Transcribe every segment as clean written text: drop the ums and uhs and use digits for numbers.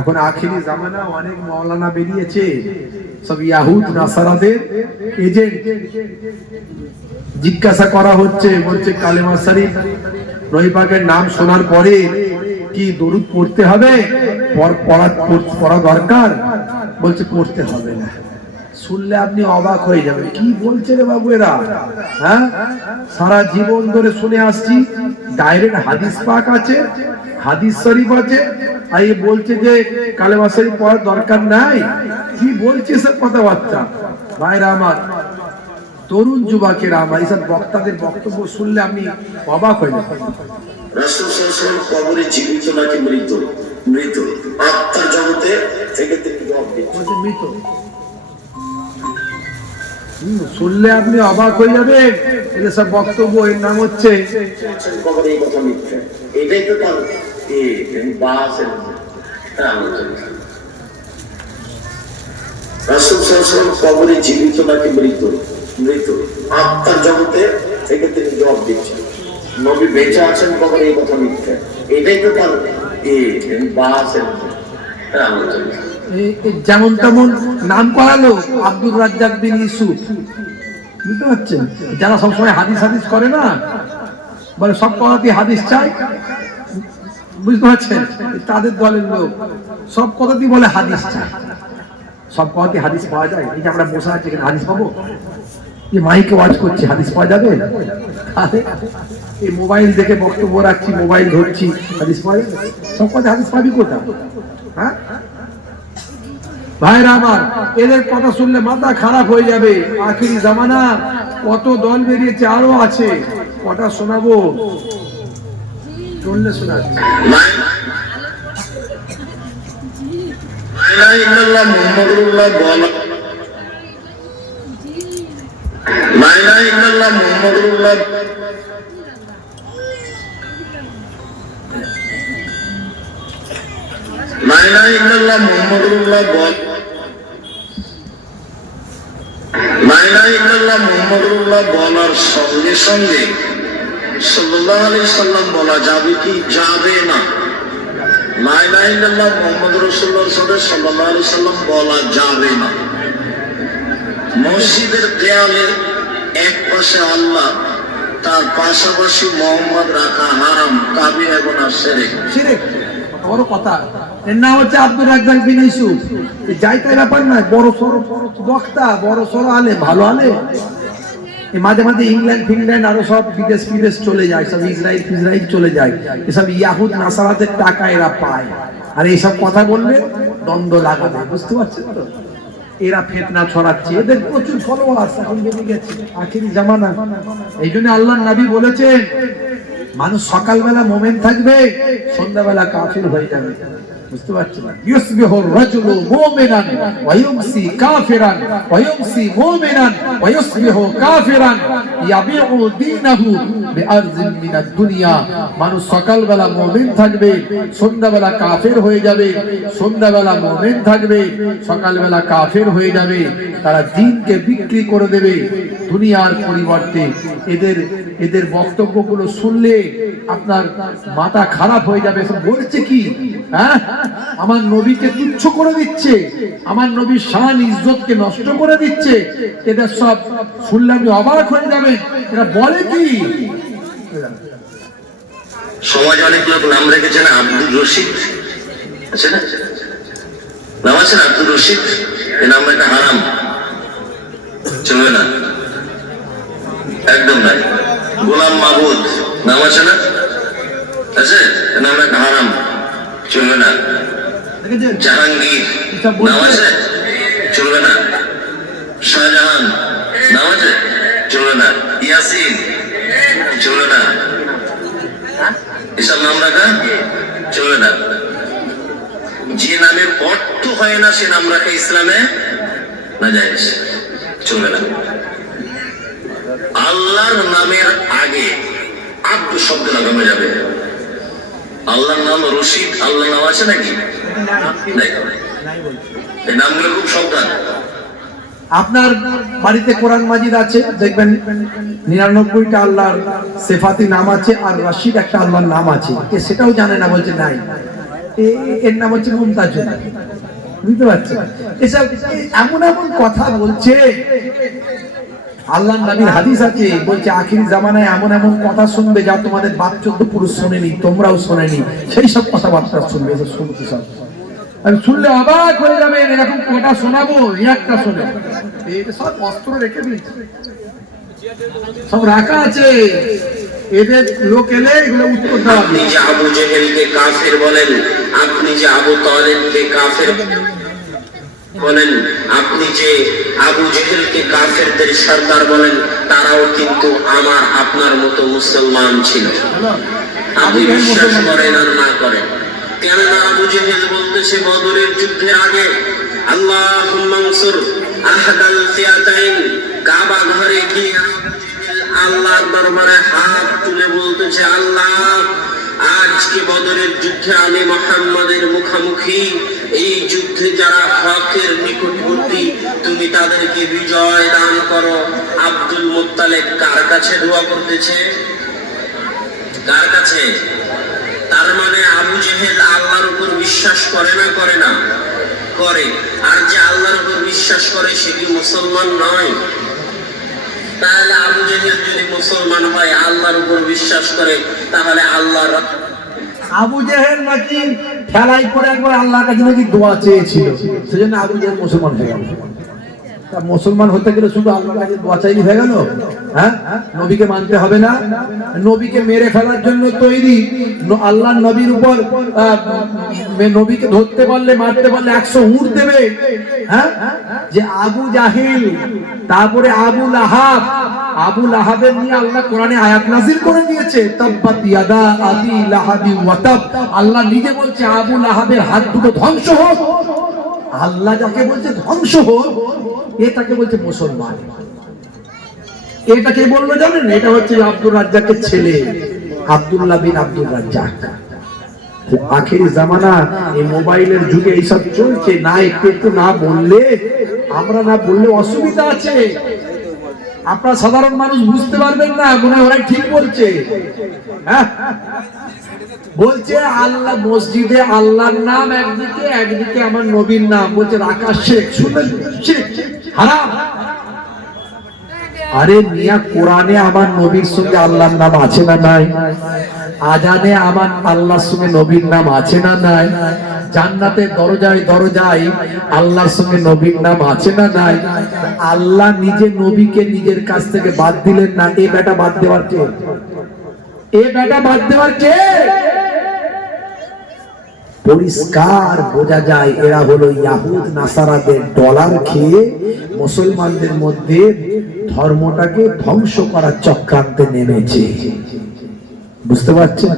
এখন আখিরি জামানা, অনেক মাওলানা বেরিয়েছে, সব ইয়াহুদ নাসারাদের এজেন্ট। জিজ্ঞাসা করা হচ্ছে, বলছে কালেমা শরীফ নবী পাকের নাম শোনার পরে কি দরুদ পড়তে হবে, পড়া দরকার? বলছে পড়তে হবে না। শুনলে আপনি অবাক হয়ে যাবেন, কি বলছে রে বাবু এরা? হ্যাঁ, সারা জীবন ধরে শুনে আসছি, ডাইরেক্ট হাদিস পাক আছে, হাদিস শরীফ আছে, আর এই বলছে যে কালেমা শরীফ পড়ার দরকার নাই। কি বলছে সব কথাবার্তা? ভাইরা আমার, তরুণ যুবকেরা আমার, এইসব বক্তাদের বক্তব্য শুনলে আপনি অবাক হয়ে যাবেন। রাসূল সাল্লাল্লাহু আলাইহি ওয়াসাল্লাম কবরে জীবিত নাকি মৃত? মৃত। আত্মার জগতে থেকে তিনি জবাব দিচ্ছেন মৃত। শুনলে আপনি অবাক হয়ে যাবেন। এই সব বক্তব্য, এর নাম হচ্ছে কবরে এই কথা মিথ্যা। এটাই তো তার বাসের আলোচনা। রাসূল সাল্লাল্লাহু আলাইহি ওয়াসাল্লাম কবরে জীবিত নাকি মৃত? মৃত। আত্মার জগতে থেকে তিনি জবাব দিচ্ছেন। নবী বেঁচে আছেন কবরে এই কথা মিথ্যা। এটাই তো তার বাসের আলোচনা। যেমন তেমন নাম করালো আব্দুর রাজ্জাক বিন ইউসুফ, বুঝতে পারছেন? যারা সবসময় হাদিস হাদিস করে না, বলে সব কথাতেই হাদিস চাই, বুঝতে পারছেন? তাদের দলের লোক সব কথাতেই বলে হাদিস চাই। সব কথাতেই হাদিস পাওয়া যায়? এই যে আমরা বসে আছি এখানে, হাদিস পাবো? এই মাইকে ওয়াজ করছি, হাদিস পাওয়া যাবে? এই মোবাইল দেখে বক্তব্য রাখছি, মোবাইল ধরছি, হাদিস পাওয়া যাবে? সব কথা হাদিস পাবি কোথা? হ্যাঁ ভাইরা আমার, এদের কথা শুনলে মাথা খারাপ হয়ে যাবে। আখিরি জামানা, কত দল বেরিয়েছে, আরো আছে, কটা শোনাবো? চললে শোনাচ্ছি। বলার সঙ্গে সঙ্গে সাল্লাল্লাহু আলাইহি সাল্লাম বলা যাবে কি যাবে না? লা ইলাহা ইল্লাল্লাহ মুহাম্মাদুর রাসূলুল্লাহ সাল্লাল্লাহু আলাইহি সাল্লাম বলা যাবে না। মসজিদের দেয়ালের এক পাশে আল্লাহ, তার পাশাপাশি মোহাম্মদ রাখা হারাম, কাবিরা গুনাহ, শিরক। শিরক বড় কথা। এর নাম হচ্ছে আব্দুর রাজ্জাক বিন ইউসুফ। যাই তাই ব্যাপার না, বড় সড় বক্তা, বড় সড় আলে, ভালো আলে। মাঝে মাঝে ইংল্যান্ড ফিনল্যান্ড আরো সব বিদেশ চলে যায়, সব ইসরায়েল চলে যায়। এসব ইয়াহুদ নাসারাদের টাকা এরা পায়, আর এইসব কথা বললে দ্বন্দ্ব লাগাবে, বুঝতে পারছেন তো? এরা ফিতনা ছড়াচ্ছে, এদের প্রচুর ফলোয়ার্স এখন বেড়ে গেছে, আখিরি জামানা। এই জন্য আল্লাহর নবী বলেছেন, মানুষ সকালবেলা মুমিন থাকবে, সন্ধ্যাবেলা কাফির হয়ে যাবে, বুঝতে পারছেন? ইউসবিহু রাজুলু মুমিনান ওয়া ইউমসি কাফিরান ওয়া ইউমসি মুমিনান ওয়া ইউসবিহু কাফিরান ইয়াবিউ দীনাহু বিআরজিন মিনাদ দুনিয়া। মানুষ সকালবেলা মুমিন থাকবে, সন্ধ্যাবেলা কাফির হয়ে যাবে, সন্ধ্যাবেলা মুমিন থাকবে, সকালবেলা কাফির হয়ে যাবে। তারা দ্বীনকে বিক্রি করে দেবে দুনিয়ার পরিবর্তে। এদের বক্তব্যগুলো শুনলে আপনার মাথা খারাপ হয়ে যাবে। বলছে কি? হ্যাঁ, আমার নবীকে তুচ্ছ করে দিচ্ছে, আমার নবীর শান ইজ্জতকে নষ্ট করে দিচ্ছে। এদের সব শুনলে আপনি অবাক হয়ে যাবেন। এরা বলে কি? সমাজে অনেক লোক নাম রেখেছেন আব্দুর রশিদ, আছে না? নাম আছে না আব্দুর রশিদ? এই নাম একটা হারাম, চলবে না, একদম নাই। গোলাম মাহবুদ নাম আছে না? আছে? নাম একটা হারাম, চলবে না। জাহাঙ্গীর নাম আছে, চলবে না। শাহজাহান নাম আছে, চলবে না। ইয়াসিন চলবে না। এসব নাম রাখা চলবে না। যে নামের অর্থ হয় না সে নাম রাখা ইসলামে নাজায়েজ, চলবে না। আল্লাহর নামের আগে আব্দু শব্দ লাগানো যাবে। আল্লাহর নাম রশিদ, আল্লাহর নাম আছে নাকি? এই নামগুলো খুব সাবধান। আপনার বাড়িতে কোরআন মাজিদ আছে, দেখবেন 99টা আল্লাহর সিফাতি নাম আছে, আর রশিদ একটা আল্লাহর নাম আছে। সেটাও জানে না, বলছে নাই। এর নাম হচ্ছে মুমতাজুল। বুঝতে পারছেন? এসব এমন এমন কথা বলছে। আল্লাহর নবীর হাদিস আছে, বলছে আখিরি জামানায় এমন এমন কথা শুনবে যা তোমাদের বাপ চোদ্দ পুরুষ শোনেনি, তোমরাও শোনেনি, সেই সব কথাবার্তা শুনবে। শুনতে সব আমি শুনলে অবাক হয়ে যাবে, এরকম কথা শোনাবো, একটা শোনে। এটা সব অস্ত্র রেখে দিয়েছে, সব রাখা আছে, এদের লোক এলে এগুলো উত্তর দেওয়া। আপনি যে আবু জেহেলকে কাফের বলেন, আপনি যে আবু তালেবকে কাফের বলেন, আপনি যে আবু জেহেলকে কাফেরদের সর্দার বলেন, তারাও কিন্তু আমার আপনার মতো মুসলমান ছিল। আপনি বিশ্বাস করেন আর না করেন, কেননা আবু জেহেল বলতেছে বদরের যুদ্ধের আগে, আল্লাহুম্মা আনসুর আহাদাল ফিয়াতাইন, কাবা ঘরে গিয়ে আল্লাহর দরবারে হাত তুলে বলতেছে, আল্লাহ আজকে বদরের যুদ্ধে আমি মুহাম্মাদের মুখোমুখি, এই যুদ্ধে যারা হকের নিকটবর্তী তুমি তাদেরকে বিজয় দান করো। আব্দুল মুত্তালিব কার কাছে দোয়া করতেছে? কার কাছে? তার মানে আবু জেহেল আল্লাহর উপর বিশ্বাস করে না? করে না? করে। আর যে আল্লাহর উপর বিশ্বাস করে সে কি মুসলমান নয়? তাহলে আবু জেহেল যদি মুসলমান হয়, আল্লাহর উপর বিশ্বাস করে, তাহলে আল্লাহর আবু জেহেল নাকি খেলাই করে একবার আল্লাহর কাছে নাকি দোয়া চেয়েছিল, সেজন্য আবু জেহেল মুসলমান হয়ে গেল। তা মুসলমান হতে গেলে শুধু আল্লাহর কাছে দোয়া চাইলে হয়ে গেল? হ্যাঁ, নবীকে মানতে হবে না? নবীকে মেরে ফেলার জন্য তৈরি, আল্লাহর নবীর উপর নবীকে ধরতে পারলে, মারতে পারলে 100 উট দেবে। হ্যাঁ, যে আবু জাহিল, তারপরে আবু লাহাব, আবু লাহাবের নিয়ে আল্লাহ কোরআনে আয়াত নাযিল করে দিয়েছে, তাব্বাত ইয়াদা আবি লাহাবি ওয়া তাব। আল্লাহ নিজে বলছে আবু লাহাবের হাত দুটো ধ্বংস হোক। আল্লাহ যাকে বলছে ধ্বংস হোক, এটাকে বলছে মুসলমান। এটাকে বললো জানেন? এটা হচ্ছে আব্দুর রাজ্জাকের ছেলে, আব্দুল্লাহ বিন আব্দুর রাজ্জাক। আখিরি জামানা, এই মোবাইলের যুগে এইসব চলছে, না একটু একটু না বললে, আমরা না বললে অসুবিধা আছে। আপনারা সাধারণ মানুষ বুঝতে পারবেন না, মনে হয় ওরাই ঠিক বলছে। হ্যাঁ, বলছে আল্লাহ মসজিদে আল্লাহর নাম একদিকে, একদিকে আমার নবীর নাম, বলছে রাখা শেখ। শুনলেন? শিরক, হারাম। আরে মিয়া, কোরআনে আমার নবীর সঙ্গে আল্লাহর নাম আছে না নাই? আজানে আমার আল্লাহর সঙ্গে নবীর নাম আছে না নাই? জান্নাতের দরজায় দরজায় আল্লাহর সঙ্গে নবীর নাম আছে না নাই? আল্লাহ নিজে নবীকে নিজের কাছ থেকে বাদ দিলেন না। এই বেটা বাদ দেওয়ার কে? এই বেটা বাদ দেওয়ার কে? পরিষ্কার বোঝা যায় এরা হলো ইয়াহুদ নাসারাদের ডলার খেয়ে মুসলমানদের মধ্যে ধর্মটাকে ধ্বংস করার চক্রান্তে নেমেছে। বুঝতে পারছেন?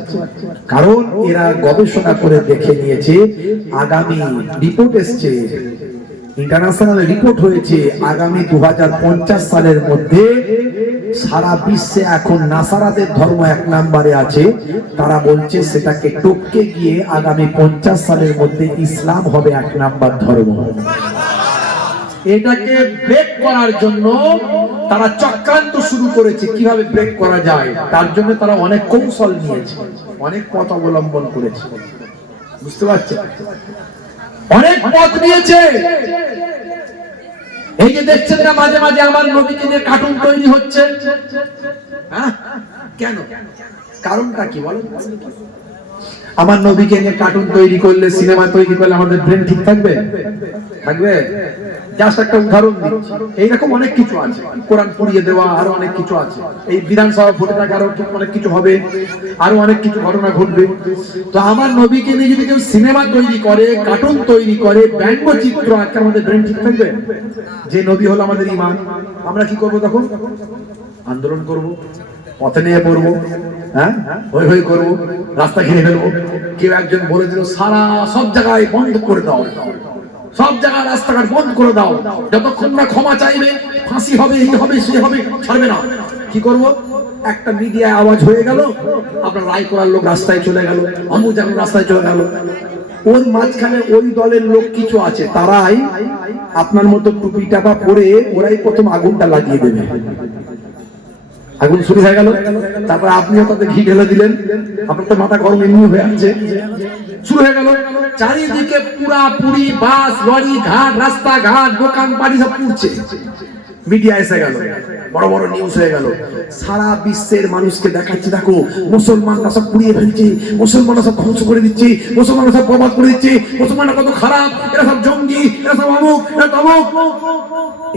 কারণ এরা গবেষণা করে দেখে নিয়েছে, আগামী রিপোর্ট এসছে, ইন্টারন্যাশনাল রিপোর্ট হয়েছে, আগামী 2050 সালের মধ্যে সারা বিশ্বে এখন নাসারাদের ধর্ম 1 নম্বরে আছে। তারা বলছে সেটাকে টপকে গিয়ে আগামী 50 সালের মধ্যে ইসলাম হবে 1 নম্বর ধর্ম। এটাকে ব্রেক করার জন্য তারা চক্রান্ত শুরু করেছে, কিভাবে ব্রেক করা যায়। তার জন্য তারা অনেক কৌশল নিয়েছে, অনেক পথ অবলম্বন করেছে। বুঝতে পারছেন? অনেক পথ নিয়েছে। এই যে দেখছেন না, মাঝে মাঝে আমার নবীকে নিয়ে কার্টুন তৈরি হচ্ছে। হ্যাঁ, কেন? কারণটা কি বলেন? আমার নবীকে নিয়ে কার্টুন তৈরি করলে, সিনেমা তৈরি করলে আমাদের ব্রেন ঠিক থাকবে? থাকবে? জাস্ট একটা উদাহরণ দিই, এইরকম অনেক কিছু আছে, কোরআন পড়িয়ে দেওয়া, আরো অনেক কিছু আছে। এই বিধানসভা ভোটের আগে আরো অনেক কিছু হবে, আরো অনেক কিছু ঘটনা ঘটবে। তো আমার নবীকে নিয়ে যদি কেউ সিনেমা তৈরি করে, কার্টুন তৈরি করে, ব্যঙ্গচিত্র আঁকে, আমাদের ব্রেন ঠিক থাকবে? যে নবী হলো আমাদের ইমাম, আমরা কি করবো তখন? আন্দোলন করব, পথে নিয়ে পড়বো, হ্যাঁ, হই হই করবো, রাস্তা ঘিরে ফেলবো। কেউ একজন বলে দিল সারা সব জায়গায় বন্ধ করে দাও, সব জায়গায় রাস্তাঘাট বন্ধ করে দাও, যতক্ষণ না ক্ষমা চাইবে, ফাঁসি হবে, এই হবে, সে হবে, ছাড়বে না। কি করব? একটা মিডিয়ায় আওয়াজ হয়ে গেল, আপনার রায় করার লোক রাস্তায় চলে গেল, আমু যেমন রাস্তায় চলে গেল। ওর মাঝখানে ওই দলের লোক কিছু আছে, তারাই আপনার মতো টুপি টাপা পরে ওরাই প্রথম আগুনটা লাগিয়ে দেবে। আগুন শুরু হয়ে গেল, তারপর আপনিও তাতে ঘি ঢেলে দিলেন, আপনার তো মাথা গরম এমনি হয়ে আছে, শুরু হয়ে গেল। চারিদিকে পুরাপুরি বাস, লরি, ঘাট, রাস্তাঘাট, দোকান পাড়ি সব পুড়ছে। মিডিয়া এসে গেল, বড় বড় নিউজ হয়ে গেল, সারা বিশ্বের মানুষকে দেখাচ্ছে, দেখো মুসলমানরা সব পুড়িয়ে ফেলছে, মুসলমানরা সব ধ্বংস করে দিচ্ছে, মুসলমানরা সব বরবাদ করে দিচ্ছে, মুসলমানরা কত খারাপ, এরা সব জঙ্গি, এরা সব অমুক, এরা তমুক।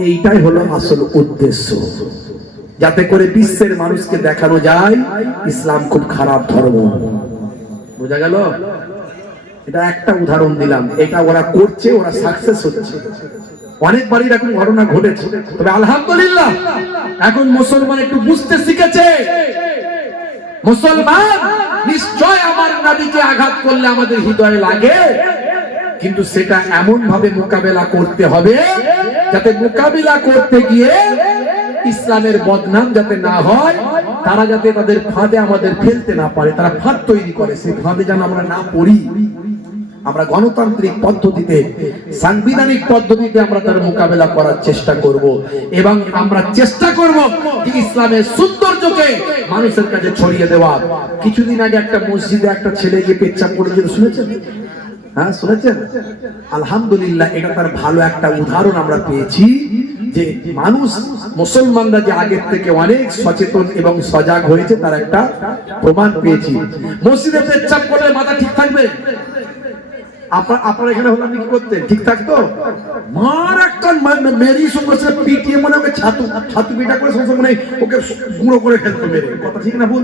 এইটাই হলো আসল উদ্দেশ্য, যাতে করে বিশ্বের মানুষকে দেখানো যায় ইসলাম খুব খারাপ ধর্ম। বোঝা গেল? এটা একটা উদাহরণ দিলাম, এটা ওরা করছে, ওরা সাকসেস হচ্ছে। অনেকবার এরকম ঘটনা ঘটেছে, তবে আলহামদুলিল্লাহ এখন মুসলমান একটু বুঝতে শিখেছে। মুসলমান নিশ্চয় আমার নবীকে আঘাত করলে আমাদের হৃদয়ে লাগে, কিন্তু সেটা এমন ভাবে মোকাবেলা করতে হবে যাতে মোকাবিলা করতে গিয়ে ইসলামের বদনাম যাতে না হয়, তারা যাতে তাদের ফাঁদে আমাদের ফেলতে না পারে, তারা ফাঁদ তৈরি করে, সেই ফাঁদে যেন আমরা না পড়ি। আমরা গণতান্ত্রিক পদ্ধতিতে, সাংবিধানিক পদ্ধতিতে আমরা তার মোকাবেলা করার চেষ্টা করব, এবং আমরা চেষ্টা করব যে ইসলামের সৌন্দর্যকে মানুষের কাছে ছড়িয়ে দেওয়া। কিছুদিন আগে একটা মসজিদে একটা ছেলে গিয়ে পেচ্ছাপ করেছিল, শুনেছেন? হ্যাঁ শুনেছেন? আলহামদুলিল্লাহ, এটা তার ভালো একটা উদাহরণ আমরা পেয়েছি যে মানুষ, মুসলমানরা যে আগের থেকে অনেক সচেতন এবং সজাগ হয়েছে, তার একটা প্রমাণ পেয়েছি। মসজিদে পেচ্ছাপ করলে মাথা ঠিক থাকবে? আপনার এখানে হলো কি করতেন? ঠিক থাকতো? মার একটা মেরি সঙ্গে পিটিয়ে মনে ওকে ছাতু পিটা করে সঙ্গে মানে ওকে গুঁড়ো করে ফেলতো মেরে। কথা ঠিক না ভুল?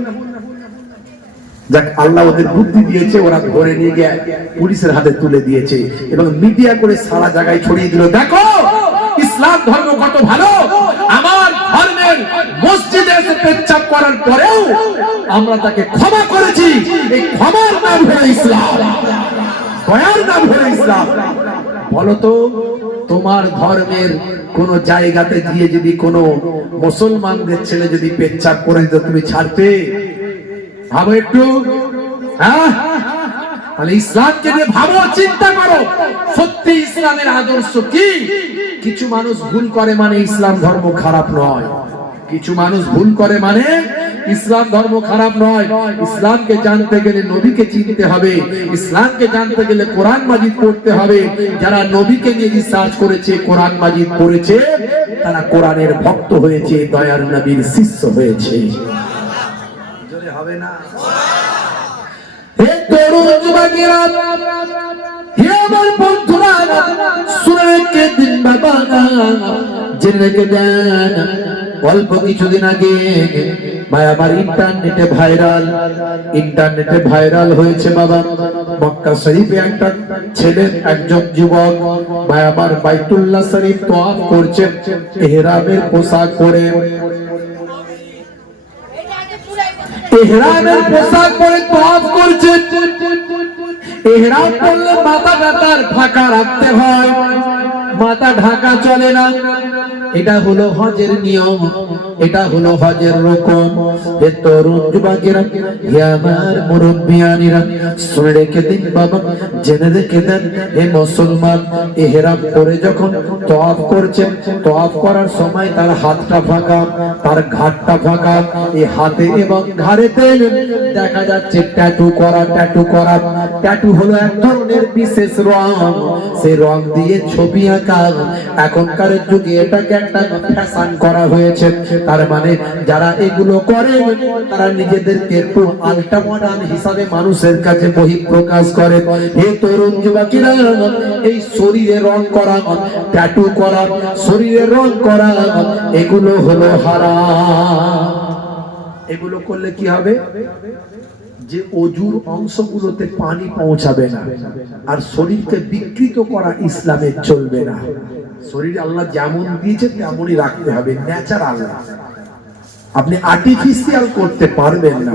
যাক, আল্লাহ ওদের বুদ্ধি দিয়েছে, ওরা ধরে নিয়ে গিয়ে পুলিশের হাতে তুলে দিয়েছে এবং মিডিয়া করে সারা জায়গায় ছড়িয়ে দিল, দেখো ইসলাম ধর্ম কত ভালো। আমার ধর্মের মসজিদে এসে পেচ্ছাপ করার পরেও আমরা তাকে ক্ষমা করেছি। এই ক্ষমার নাম হলো ইসলাম, দয়ার নাম হলো ইসলাম। বলতো, তোমার ধর্মের কোন জায়গাতে গিয়ে যদি কোন মুসলমানদের ছেলে যদি পেচ্ছাপ করে দিত, তুমি ছাড়তে? ভাবো একটু, হ্যাঁ? তাহলে ইসলামকে নিয়ে ভাবো, চিন্তা করো, সত্যি ইসলামের আদর্শ কি? কিছু মানুষ ভুল করে মানে ইসলাম ধর্ম খারাপ নয়, কিছু মানুষ ভুল করে মানে ইসলাম ধর্ম খারাপ নয়। ইসলামকে জানতে গেলে নবীকে চিনতে হবে, ইসলামকে জানতে গেলে কোরআন মাজিদ পড়তে হবে। যারা নবীকে নিয়ে রিসার্চ করেছে, কোরআন মাজিদ পড়েছে, তারা কোরআনের ভক্ত হয়েছে, দয়ার নবীর শিষ্য হয়েছে। জোরে হবে না? হে তরুণ যুবকেরা, হে আমার বন্ধুরা, শুনে রেখে দিন বাবা, জেনে রেখে দেন। অল্প কিছুদিন আগে ভাই আমার ইন্টারনেটে ভাইরাল হয়েছে বাবা, মক্কা শরীফে একটা ছেলে, একজন যুবক ভাই আমার বাইতুল্লাহ শরীফ তওয়াফ করছে ইহরামের পোশাক পরে, ইহরামের পোশাক পরে তওয়াফ করছে। ইহরাম করলে মাথাটা তার ফাঁকা রাখতে হয়, মাথা ঢাকা চলে না। এটা হলো হজের নিয়ম, এটা হলো হজের রকম। হে তরুণ যুবকেরা, হে আমার মুরব্বিয়ানিরা, শুনে রেখে দিন বাবা, জেনে রেখে দেন। হে মুসলমান, ইহরাম পরে যখন তওয়াফ করছেন, তওয়াফ করার সময় তার হাতটা ফাঁকা, তার ঘাড়টা ফাঁকা। এই হাতে এবং ঘাড়েতে দেখা যাচ্ছে ট্যাটু করা। ট্যাটু হলো এক ধরনের বিশেষ রং, সেই রং দিয়ে ছবি আঁকা। এখনকার যুগে এটাকে একটা ফ্যাশন করা হয়েছে, তার মানে যারা এগুলো করে তারা নিজেদেরকে একটু আলটা মডার্ন হিসাবে মানুষের কাছে বহিঃপ্রকাশ করে। হে তরুণ যুবকেরা, এই শরীরে রং করা, ট্যাটু করা, শরীরে রং করা, এগুলো হলো হারাম। এগুলো করলে কি হবে? যে অজুর অংশগুলোতে পানি পৌঁছাবে না, আর শরীরকে বিকৃত করা ইসলামে চলবে না। শরীর আল্লাহ যেমন দিয়েছে তেমনই রাখতে হবে, ন্যাচারাল। আপনি আর্টিফিশিয়াল করতে পারবেন না।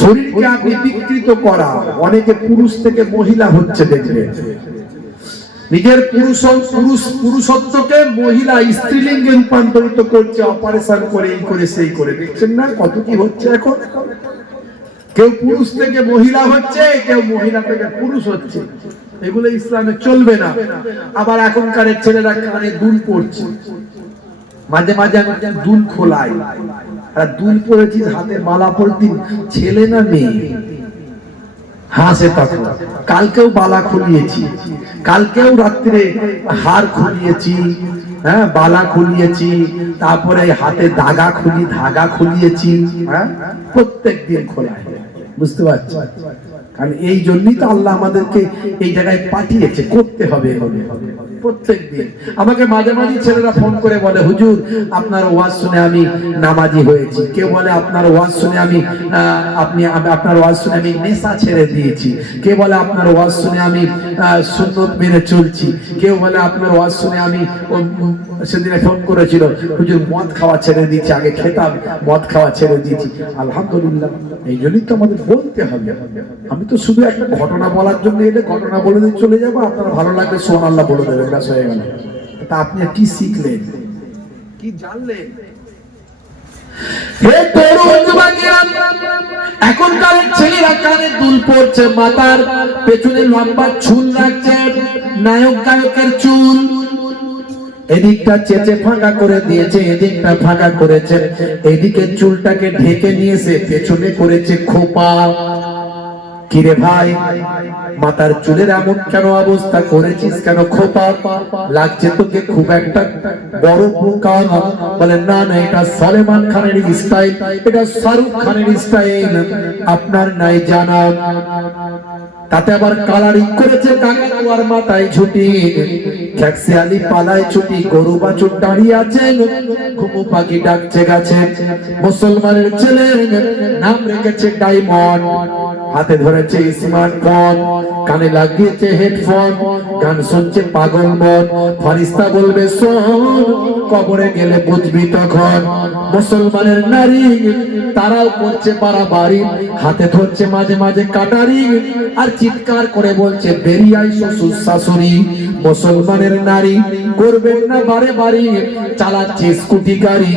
শরীরকে আপনি বিকৃত করা, অনেকে পুরুষ থেকে মহিলা হচ্ছে দেখবেন, নিজের পুরুষত্বকে মহিলা স্ত্রীলিঙ্গে রূপান্তরিত করছে, অপারেশন করে, এই করে সেই করে। দেখছেন না কত কি হচ্ছে এখন? কেউ পুরুষ থেকে মহিলা হচ্ছে, কেউ মহিলা থেকে পুরুষ হচ্ছে। এগুলো ইসলামে চলবে না। আবার এখনকার ছেলেরা কানে দুল পড়ছে, মাঝে মাঝে আমি দুল খোলাই, আর দুল পরেছিস, হাতে মালা পরতিস, ছেলে না মেয়ে? হাসে তখন। কালকেও বালা খুলিয়েছি, কালকেও রাত্রে হার খুলিয়েছি, হ্যাঁ বালা খুলিয়েছি, তারপরে হাতে ধাগা খুলিয়েছি, হ্যাঁ প্রত্যেক দিন খোলাই। বুঝতে পারছি? কারণ এই জন্যই তো আল্লাহ আমাদেরকে এই জায়গায় পাঠিয়েছে, করতে হবে প্রত্যেক দিন। আমাকে মাঝে মাঝে ছেলেরা ফোন করে বলে, হুজুর আপনার ওয়াজ শুনে আমি নামাজি হয়েছি। কেউ বলে আপনার ওয়াজ শুনে আমি আপনার ওয়াজ শুনে আমি নেশা ছেড়ে দিয়েছি। কেউ বলে আপনার ওয়াজ শুনে আমি সুন্নত মেনে চলছি। কেউ বলে আপনার ওয়াজ শুনে আমি, সেদিনে ফোন করেছিল, হুজুর মদ খাওয়া ছেড়ে দিয়েছি, আগে খেতাম, মদ খাওয়া ছেড়ে দিয়েছি। আলহামদুলিল্লাহ, এই জন্যই তো আমাদের বলতে হবে। আমি তো শুধু একটা ঘটনা বলার জন্য এলে ঘটনা বলে দিয়ে চলে যাবো, আপনার ভালো লাগলে সুবহানাল্লাহ বলে দেবেন, ব্যাস হয়ে গেল। তা আপনি কি শিখলেন, কি জানলেন? হে তরুণ যুবকেরা, এখনকার ছেলেরা কানে দুল পড়ছে, মাথার পেছনে লম্বা চুল রাখছে, নায়ক গায়কের চুল। এদিকটা চেঁচে ফাঁকা করে দিয়েছে, এদিকটা ফাঁকা করেছে, এদিকে চুলটাকে ঢেকে নিয়েছে, পেছনে করেছে খোপা। কিরে ভাই, মাথার চুলের এমন কেন অবস্থা করেছিস, কেন খোপা লাগছে তোকে খুব একটা বড় প্রকার? বলে না না, এটা সলমান খানের স্টাইল, এটা শাহরুখ খানের স্টাইল, আপনার নাই জানা। তাতে আবার কালারিং করেছে, কাকাতুয়ার মাথায় ঝুটি, খেকসিয়ালি পালায় ছুটি, গরু বাছুর দাঁড়িয়ে আছে, ঘুঘু পাখি ডাকছে গাছে। মুসলমানের ছেলে নাম রেখেছে ডায়মন্ড, হাতে ধরেছে স্মার্টফোন, কানে লাগিয়েছে হেডফোন, গান শুনছে পাগল মন। ফারিস্তা বলবে শোন, কবরে গেলে বুঝবি তখন। মুসলমানের নারী তারাও করছে বাড়াবাড়ি, হাতে ধরছে মাঝে মাঝে কাটারি, আর চিৎকার করে বলছে বেরিয়ে আই শ্বশুর শাশুড়ি। মুসলমানের নারী করবেন না বারে বাড়ি, চালাচ্ছে স্কুটি গাড়ি,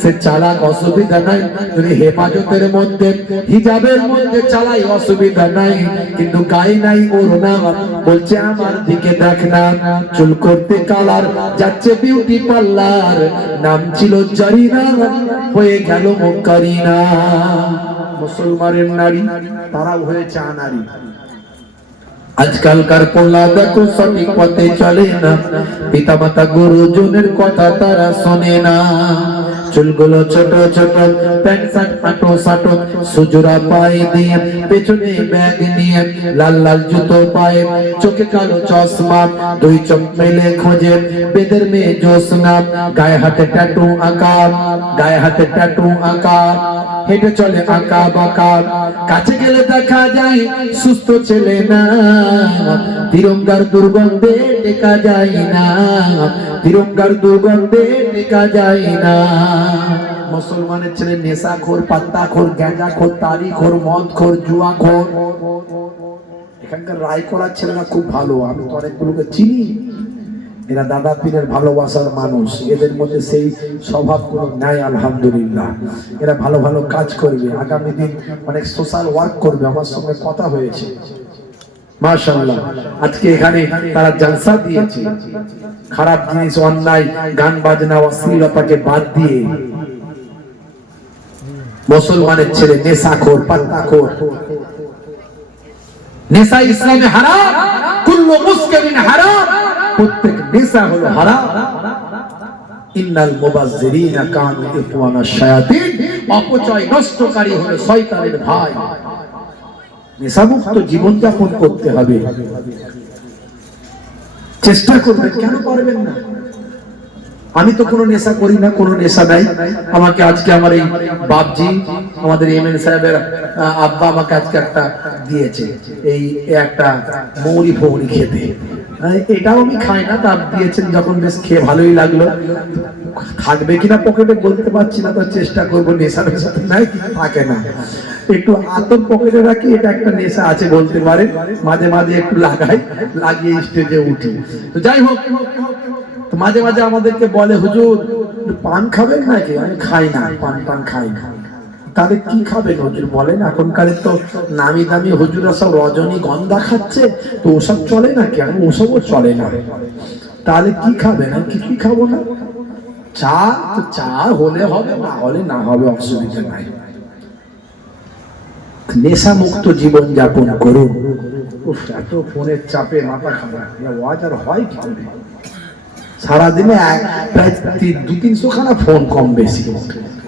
সে চালাক অসুবিধা নাই, যদি হেফাজতের মধ্যে হিজাবের মধ্যে চালাই অসুবিধা নাই, কিন্তু গায়ে নাই ওড়না, বলছে আমার দিকে দেখ না। চুল করতে কালার, যাচ্ছে বিউটি পার্লার, নাম ছিল জারিনা, হয়ে গেল মুকারিনা। মুসলমানের নারী তারাও হয়েছে আনারি। আজকালকার পোলা দেখো সঠিক পথে চলে না, পিতা মাতা গুরুজনের কথা তারা শোনে না। চুলগুলো ছোট ছোট, প্যান্ট শার্ট আটো সাটো, সুজুরা পায়ে দিয়ে, পেছনে ব্যাগ নিয়ে, লাল লাল জুতো পায়ে, চোখে কালো চশমা, দুই চোখ মেলে খোঁজে বেদের মেয়ে জোসনা। গায়ে হাতে ট্যাটু আঁকা, গায়ে হাতে ট্যাটু আঁকা, হেঁটে চলে আঁকা বাঁকা। কাছে গেলে দেখা যায় সুস্থ ছেলে না, তিরঙ্গার দুর্গন্ধে টেকা যায় না, তিরঙ্গার দুর্গন্ধে টেকা যায় না। মুসলমানের ছেলে নেশাখোর, পাত্তাখোর, গাঁজাখোর, তারিখোর, মদখোর, জুয়াখোর। এখানকার রায়কড়ার ছেলেরা খুব ভালো, আমি তো অনেকগুলোকে চিনি, এরা দাদা পীরের ভালোবাসার মানুষ, এদের মধ্যে সেই স্বভাব গুলো নাই। আলহামদুলিল্লাহ, এরা ভালো ভালো কাজ করবে, আগামী দিন অনেক সোশ্যাল ওয়ার্ক করবে। আমার সঙ্গে কথা হয়েছে, মাশাআল্লাহ। আজকে এখানে তারা জলসা দিয়েছে, খারাপ জিনিস, অন্যায়, গান বাজনা, অশ্লীলতাকে বাদ দিয়ে মুসলমানের ছেলে নেশাখোর, পাত্তাখোর। নেশা ইসলামে হারাম, কুল্লু মুসকিরিন হারাম, প্রত্যেক নেশা হলো হারাম। ইন্নাল মুবাজ্জিরিনা কানু ইখওয়ানাশ শায়াতিন, অপচয় নষ্টকারী হলো শয়তানের ভাই। নেশামুক্ত জীবন যাপন করতে হবে, চেষ্টা করবেন, কেন পারবেন না? আমি তো কোনো নেশা করি না, কোনো নেশা নাই। আমাকে আজকে আমার এই বাপজি, আমাদের এমএন সাহেবের আব্বা আমাকে আজকে একটা দিয়েছে, এই একটা মৌরি ফৌরি খেতে। এটাও আমি খাই না, তা দিয়েছেন যখন বেশ খেয়ে ভালোই লাগলো। থাকবে কিনা পকেটে বলতে পারছি না, তো চেষ্টা করবো। নেশার সাথে নাই, থাকে না, একটু আতর পকেটে রাখি, এটা একটা নেশা আছে বলতে পারে। মাঝে মাঝে একটু লাগাই, লাগিয়ে স্টেজে উঠি। তো যাই হোক, মাঝে মাঝে আমাদেরকে বলে হুজুর পান খাবেন নাকি? আমি খাই না, পান খাই না। তাহলে কি খাবেন হুজুর বলেন? এখনকার তো নামি দামি হুজুরা সব রজনীগন্ধা খাচ্ছে, তো ওসব চলে নাকি? আমি ওসবও চলে না। তাহলে কি খাবেন? আমি কিছুই খাবো না। চা তো চা হলে হবে, না হলে না হবে, অসুবিধা নাই। নেশা মুক্ত জীবন যাপন করুন। এত ফোনের চাপে মাথা খারাপ, ওয়াজ আর হয় কি করে? সারাদিনে প্রায় 200-300 খানা ফোন কম বেশি,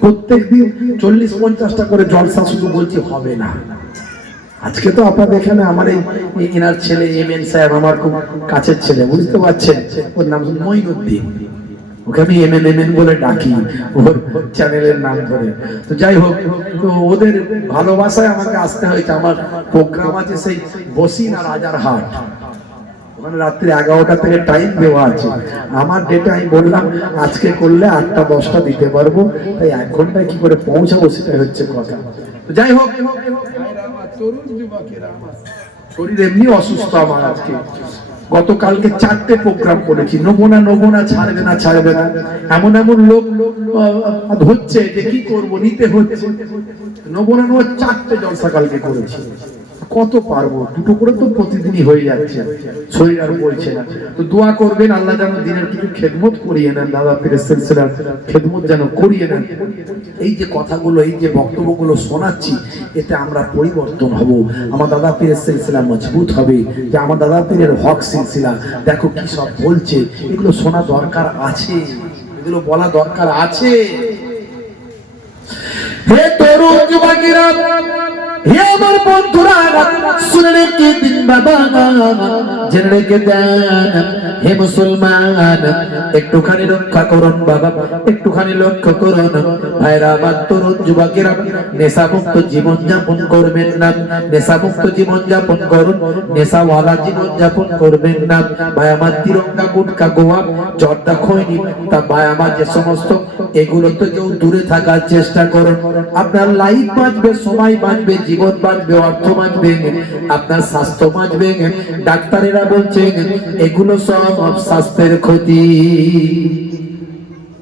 প্রত্যেকদিন 40-50টা করে জলসা, শুধু বলছি হবে না। আজকে তো আপনার এখানে আমার এই এনার ছেলে এমএন সাহেব, আমার খুব কাছের ছেলে, বুঝতে পারছেন, ওর নাম মঈনুদ্দিন, ওকে আমি এমএন বলে ডাকি, ওর চ্যানেলের নাম ধরে। তো যাই হোক, তো ওদের ভালোবাসায় আমাকে আসতে হয়েছে। আমার প্রোগ্রাম আছে সেই বসিনা রাজারহাট, ওখানে রাত্রি 11টা থেকে টাইম দেওয়া আছে। আমার ডেটে আমি বললাম আজকে করলে 8টা-10টা দিতে পারবো, তাই 1 ঘন্টায় কি করে পৌঁছাবো সেটাই হচ্ছে কথা। যাই হোক, তরুণ যুবকেরা, শরীর এমনি অসুস্থ আমার। আজকে গতকালকে 4টে প্রোগ্রাম করেছি, নমুনা ছাড়বে না, এমন লোক হচ্ছে যে কি করবো, নিতে হচ্ছে। নমুনা 4টে জলসা কালকে করেছি, কত পারবো, 2টো করে তো প্রতিদিনই হয়ে যাচ্ছে, শরীর আর বলছে না। তো দোয়া করবেন আল্লাহ যেন দিনের কিছু খেদমত করিয়ে নেন, দাদা পীরের সিলসিলার খেদমত যেন করিয়ে নেন। এই যে কথাগুলো, এই যে বক্তব্যগুলো শোনাচ্ছি, এতে আমরা পরিবর্তন হব, আমার দাদা পীরের সিলসিলা মজবুত হবে। যে আমার দাদা পীরের হক সিলসিলা দেখো কি সব বলছে, এগুলো শোনা দরকার আছে, এগুলো বলা দরকার আছে। হে তরুণ যুবকেরা, হে আমার বন্ধুরা, শুনে রেখে দিন বাবা, জেনে রেখে দেন। হে মুসলমান, একটুখানি রক্ষা করুন বাবা, একটুখানি লক্ষ্য করুন ভাইরা আমার, তরুণ যুবকেরা, নেশামুক্ত জীবন যাপন করবেন না, নেশামুক্ত জীবন যাপন করুন, নেশাওয়ালা জীবন যাপন করবেন না। ভাই আমার, তিরঙ্গা, গুটকা, গোয়া, জর্দা, খৈনি, তা ভাই আমার যে সমস্ত, এগুলো তো কেউ দূরে থাকার চেষ্টা করুন। আপনার লাইফ বাঁচবে, সময় বাঁচবে, জীবন বাঁচবে, অর্থ বাঁচবে, আপনার স্বাস্থ্য বাঁচবে। ডাক্তারেরা বলছেন এগুলো সব স্বাস্থ্যের ক্ষতি,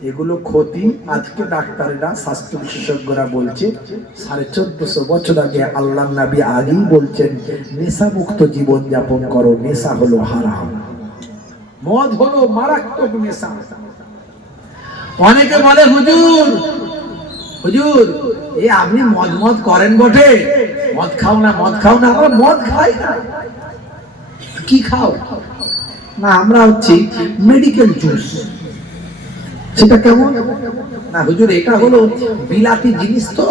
এগুলো ক্ষতি। আজকে ডাক্তারেরা, স্বাস্থ্য বিশেষজ্ঞরা বলছে 1450 বছর আগে আল্লাহর নবী আগেই বলছেন নেশা মুক্ত জীবন যাপন করো, নেশা হলো হারাম, মদ হলো মারাত্মক নেশা। অনেকে বলে হুজুর এই আপনি মদ করেন বটে, মদ খাও না। আমরা মদ খাই না। কি খাও না? আমরা হচ্ছে মেডিকেল জুস। সেটা কেমন না হুজুর? এটা হলো বিলাতি জিনিস, তো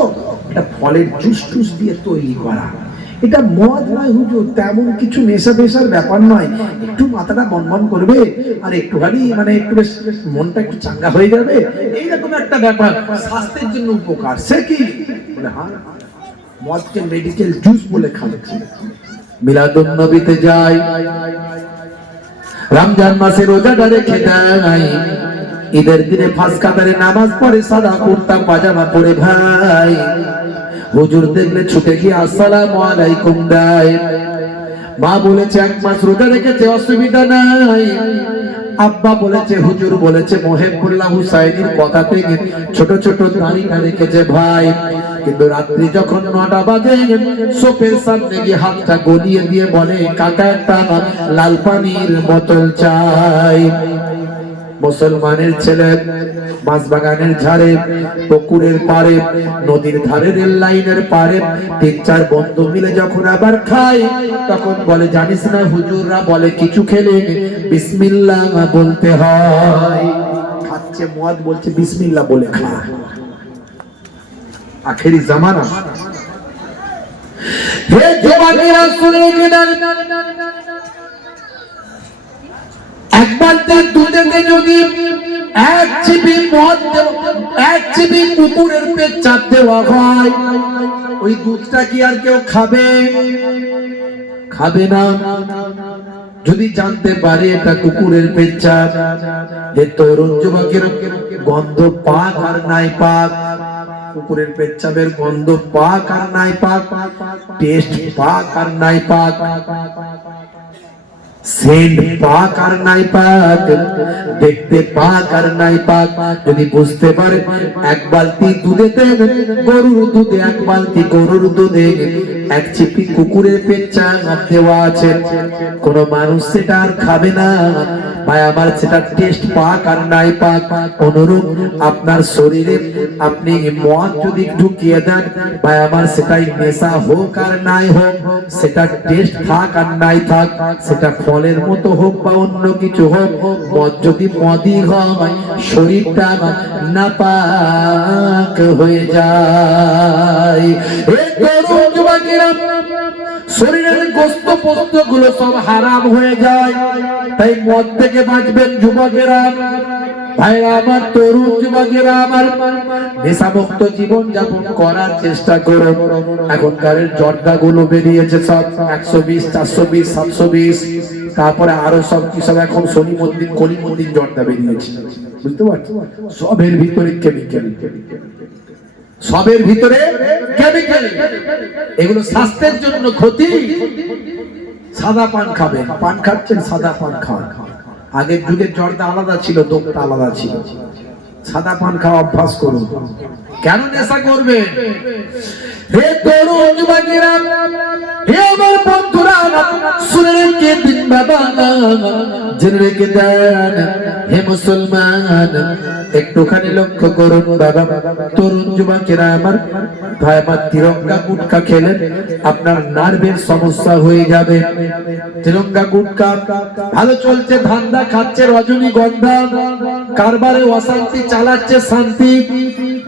এটা ফলের জুস দিয়ে তৈরি করা, এটা মদ নয় হুজুর, তেমন কিছু নেশার ব্যাপার নয়। একটু মাথাটা বনবন করবে, আর একটুখানি একটু বেশ মনটা একটু চাঙ্গা হয়ে যাবে, এইরকম একটা ব্যাপার, স্বাস্থ্যের জন্য উপকার। সে কি বলে? হ্যাঁ, মদকে মেডিকেল জুস বলে খাচ্ছে। মিলাদুন নবীতে যায়, রমজান মাসে রোজাটা রেখে দেয়, ঈদের দিনে ফাঁস কাতারে নামাজ পড়ে, সাদা কুর্তা পাজামা পরে ভাই, হুজুর দেখলে ছুটে গিয়ে আসসালামু আলাইকুম দেয়। মা বলেছে 1 মাস রোজা রেখেছে, অসুবিধা নাই। আব্বা বলেছে, হুজুর বলেছে, মহিবুল্লাহ হুসাইনের কথাতে ছোট দাড়িটা রেখেছে ভাই। কিন্তু রাত্রি যখন 9টা বাজে, সোফের সামনে গিয়ে হাতটা গলিয়ে দিয়ে বলে, কাকা একটা লাল পানির বোতল চাই। মুসলমানের ছেলে বাঁশবাগানের ঝাড়ে, পুকুরের পাড়ে, নদীর ধারে, রেল লাইনের পাড়ে 3-4 বন্ধু মিলে যখন আবার খায়, তখন বলে, জানিস না হুজুররা বলে কিছু খেলে বিসমিল্লাহ বলতে হয়। খাচ্ছে মদ, বলছে বিসমিল্লাহ বলে খা। আখেরি জামানা। হে জওয়ানেরা, শুনে গেলেন, এক বালতি দুধেতে যদি 1 চিপি মদ, 1 চিপি কুকুরের পেচ্ছাপ দেওয়া হয়, ওই দুধটা কি আর কেউ খাবে? খাবে না। যদি জানতে পারে এটা কুকুরের পেচ্ছাপ, হে তরুণ যুবকের, গন্ধ পাক আর নাই পাক, কুকুরের পেচ্ছাপের গন্ধ পাক আর নাই পাক, টেস্ট পাক আর নাই পাক, সেন্ট পাক আর নাই পাক, দেখতে পাক আর নাই পাক, যদি বুঝতে পারে 1 বালতি দুধেতে, গরুর দুধে 1 বালতি গরুর দুধে এক চিপি কুকুরের পেট চা দেওয়া আছে, কোন মানুষ সেটা আর খাবে না। ভাই আমার সেটা টেস্ট পাক আর নাই পাক, অনুরূপ আপনার শরীরে আপনি মদ যদি ঢুকিয়ে দেন, ভাই আমার সেটাই নেশা হোক আর নাই হোক, সেটা টেস্ট থাক আর নাই থাক, সেটা ফলের মতো হোক বা অন্য কিছু হোক, মদ যদি মদই হয় শরীরটা নাপাক হয়ে যায়। শরীরের গোস্ত পোস্ত গুলো সব হারাম হয়ে যায়, তাই মদ থেকে বাঁচবেন যুবকেরা, ভাইরা আমার, তরুণ যুবকেরা আমার, নেশামুক্ত জীবন যাপন করার চেষ্টা করুন। এখনকার জর্দা গুলো বেরিয়েছে সব 120, 420, 720, তারপরে আরো সব কি সব এখন শনি মন্দির কলি মন্দির জর্দা বেরিয়েছে, বুঝতে পারছো? সবের ভিতরে কেমিক্যাল, সবের ভিতরে কেমিক্যাল, এগুলো স্বাস্থ্যের জন্য ক্ষতি। সাদা পান খাবে, পান খাচ্ছেন সাদা পান খান। আগের যুগের জর্দা আলাদা ছিল, দোকটা আলাদা ছিল। সাদা পান খাওয়া অভ্যাস করুন। কেন নেশা করবে? হে তরুণ যুবকেরা, হে আমার বন্ধুরা, শুনে রেখে দিন বাবা, জেনে রেখে দেন হে মুসলমান, একটুখানি লক্ষ্য করুন বাবা, তরুণ যুবকেরা আমার, ভাই আমার, তিরঙ্গা গুটকা খেলে আপনার নার্ভের সমস্যা হয়ে যাবে। তিরঙ্গা গুটকা ভালো চলছে, ধান্দা খাচ্ছে রজনীগন্ধা, কারবারে অশান্তি চালাচ্ছে শান্তি,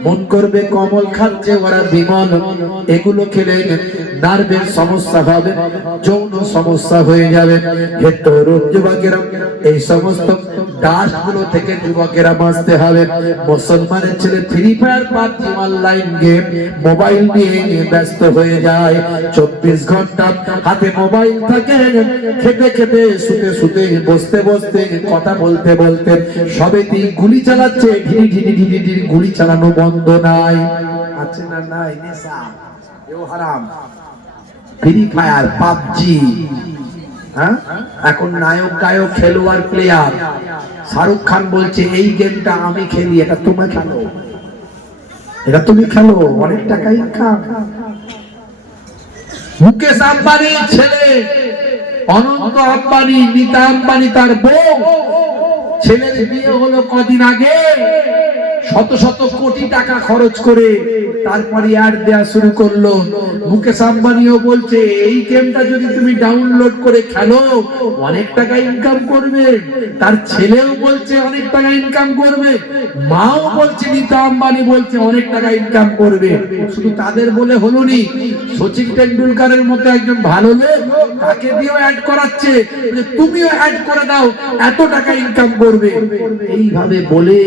মন করবে কমল খাচ্ছে ওরা বিমল, এগুলো খেলে নার্ভের সমস্যা হবে, যৌন সমস্যা হয়ে যাবে। হে তরুণ যুবকেরা, এই সমস্ত ডাস্ট গুলো থেকে যুবকেরা বাঁচতে হবে। মুসলমানের ছেলে free fire, PUBG, online game, mobile নিয়ে ব্যস্ত হয়ে যায়। 24 ঘন্টা হাতে মোবাইল থাকে, খেতে খেতে, শুতে শুতে, বসতে বসতে, কথা বলতে বলতে, সবেতেই গুলি চালাচ্ছে, ঢিরি ঢিরি ঢিরি ঢিরি, গুলি চালানো বন্ধ নাই। আছে না নাই? নেশা, এও হারাম। ফ্রি ফায়ার, পাবজি, হ্যাঁ, এখন নায়ক গায়ক খেলোয়াড় প্লেয়ার শাহরুখ খান বলছে এই গেমটা আমি খেলি, এটা তুমি খেলো, এটা তুমি খেলো, অনেক টাকা ইনকাম। মুকেশ আম্বানির ছেলে অনন্ত আম্বানি, নীতা আম্বানি তার বউ, ছেলের বিয়ে হলো কদিন আগে, শত শত কোটি টাকা খরচ করে তারপরে অ্যাড দেওয়া শুরু করলো। মুকেশ আম্বানিও বলছে এই গেমটা যদি তুমি ডাউনলোড করে খেলো অনেক টাকা ইনকাম করবে, তার ছেলেও বলছে অনেক টাকা ইনকাম করবে, মাও বলছে, নীতা আম্বানি বলছে অনেক টাকা ইনকাম করবে। শুধু তাদের বলে হলো নি, সচিন টেন্ডুলকারের মতো একজন ভালো লোক, তাকে দিয়েও অ্যাড করাচ্ছে, তুমিও অ্যাড করে দাও, এত টাকা ইনকাম করবে। এইভাবে বলে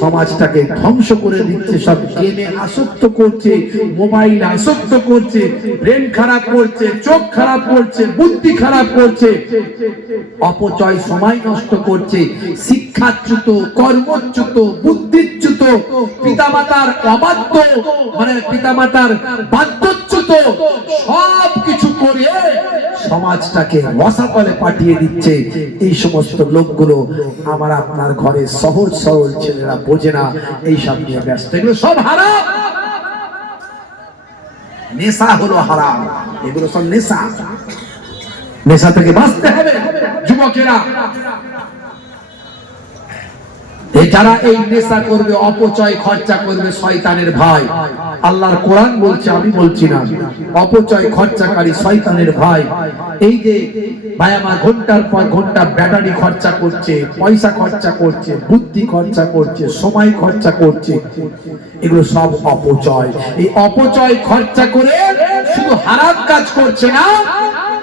সমাজটাকে ধ্বংস করে দিচ্ছে। সব গেমে আসক্ত করছে, মোবাইল আসক্ত করছে, ব্রেন খারাপ করছে, চোখ খারাপ করছে, বুদ্ধি খারাপ করছে, অপচয় সময় নষ্ট করছে, শিক্ষাচ্যুত, কর্মচ্যুত, বুদ্ধিচ্যুত, পিতামাতার অবাধ্য, মানে পিতামাতার বাধ্যচ্যুত, সব কিছু করে সমাজটাকে রসাতলে পাঠিয়ে দিচ্ছে। এই সমস্ত লোকগুলো আমার আপনার ঘরে সহজ সরল ছেলেরা বোঝে না, এই সব নিয়ে ব্যস্ত। এগুলো সব হারাম, নেশা হলো হারাম, এগুলো সব নেশা। নেশা থেকে বাঁচতে হবে যুবকেরা। যারা এই নেশা করবে, অপচয় খরচা করবে, শয়তানের ভাই। আল্লাহর কোরআন বলছে, আমি বলছি না, অপচয় খরচাকারী শয়তানের ভাই। এই যে ভাই আমার ঘন্টার পর ঘন্টা ব্যাটারি খরচা করছে, পয়সা খরচা করছে, বুদ্ধি খরচা করছে, সময় খরচা করছে, এগুলো সব অপচয়। এই অপচয় খরচা করে শুধু হারাম কাজ করছে না,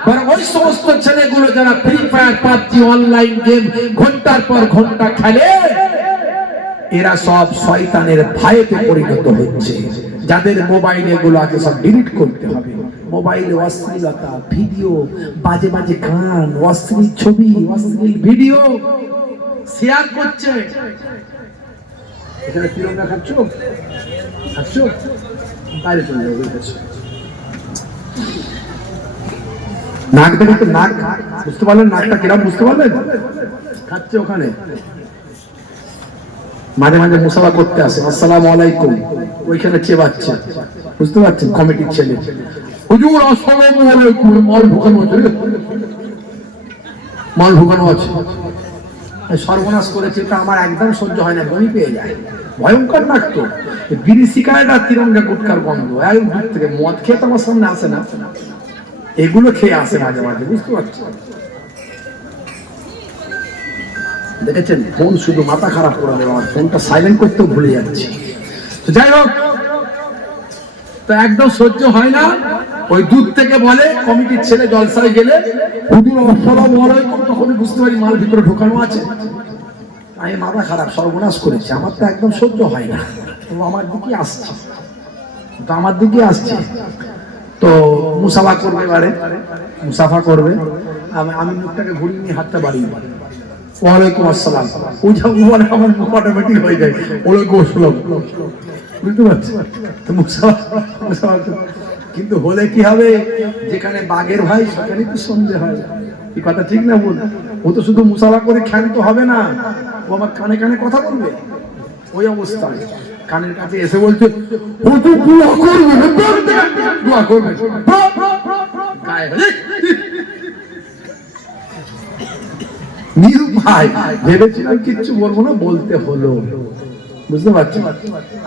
বরং ওই সমস্ত ছেলেগুলো যারা free fire, PUBG, online game ঘন্টার পর ঘন্টা খেলে, এরা সব শয়তানের ভাইতে পরিণত হচ্ছে। যাদের মোবাইল এগুলো আগে সব ডিলিট করতে হবে। মোবাইলে অশ্লীলতা, ভিডিও, বাজে বাজে গান, অশ্লীল ছবি, অশ্লীল ভিডিও শেয়ার করছে। এখানে তিরঙ্গা খাচ্ছ, বাইরে চলে যাবে। নাক দেখে তো, নাক বুঝতে পারলেন, নাকটা কিরম বুঝতে পারলেন? খাচ্ছে ওখানে, মাঝে মাঝে মুসাফা করতে আসে, আসসালামু আলাইকুম, ওইখানে চেবাচ্ছে, বুঝতে পারছেন, কমিটির ছেলে। হুজুর আসসালামু আলাইকুম, মাল ঢোকানো আছে, মাল ঢোকানো আছে। সর্বনাশ করেছে, এটা আমার একদম সহ্য হয় না, বমি পেয়ে যায়, ভয়ঙ্কর লাগতো। বিড়ি সিগারেট আর তিরঙ্গা গুটকার গন্ধ একদম দূর থেকে। মদ খেয়ে তো আমার সামনে আসে না, এগুলো খেয়ে আসে মাঝে মাঝে, বুঝতে পারছি। দেখেছেন, ফোন শুধু মাথা খারাপ করে দেবে, আমার ফোনটা সাইলেন্ট করতেও ভুলে যাচ্ছি। তো যাই হোক, তো একদম সহ্য হয় না। ওই দূর থেকে বলে, কমিটির ছেলে জলসায় গেলে হুজুর আসসালামু আলাইকুম, তখন বুঝতে পারি মাল ভিতরে ঢোকানো আছে। আমি মাথা খারাপ, সর্বনাশ করেছে, আমার তো একদম সহ্য হয় না। তো আমার দিকে আসছে, তো মুসাফা করবে, এবারে মুসাফা করবে। আমি মুখটাকে ঘুরিয়ে নিয়ে হাতটা বাড়িয়ে দিই, ওয়ালাইকুম আসসালাম। বলে আমার মুখ অটোমেটিক হয়ে যায় ওয়ালাইকুম আসসালাম, বুঝতে পারছি। তো মুসাফা কিন্তু হলে কি হবে, যেখানে বাঘের ভাই সেখানে কি সন্ধে হয়, এই কথা ঠিক না বল? ও তো শুধু মুসাফা করে ক্ষান্ত হবে না, ও আমার কানে কানে কথা বলবে। ওই অবস্থায় কানের কাছে এসে বলছে, ও তো দোয়া করবে, নিরুপায় ভেবেছিলাম কিচ্ছু বলবো না, বলতে হলো, বুঝতে পারছি।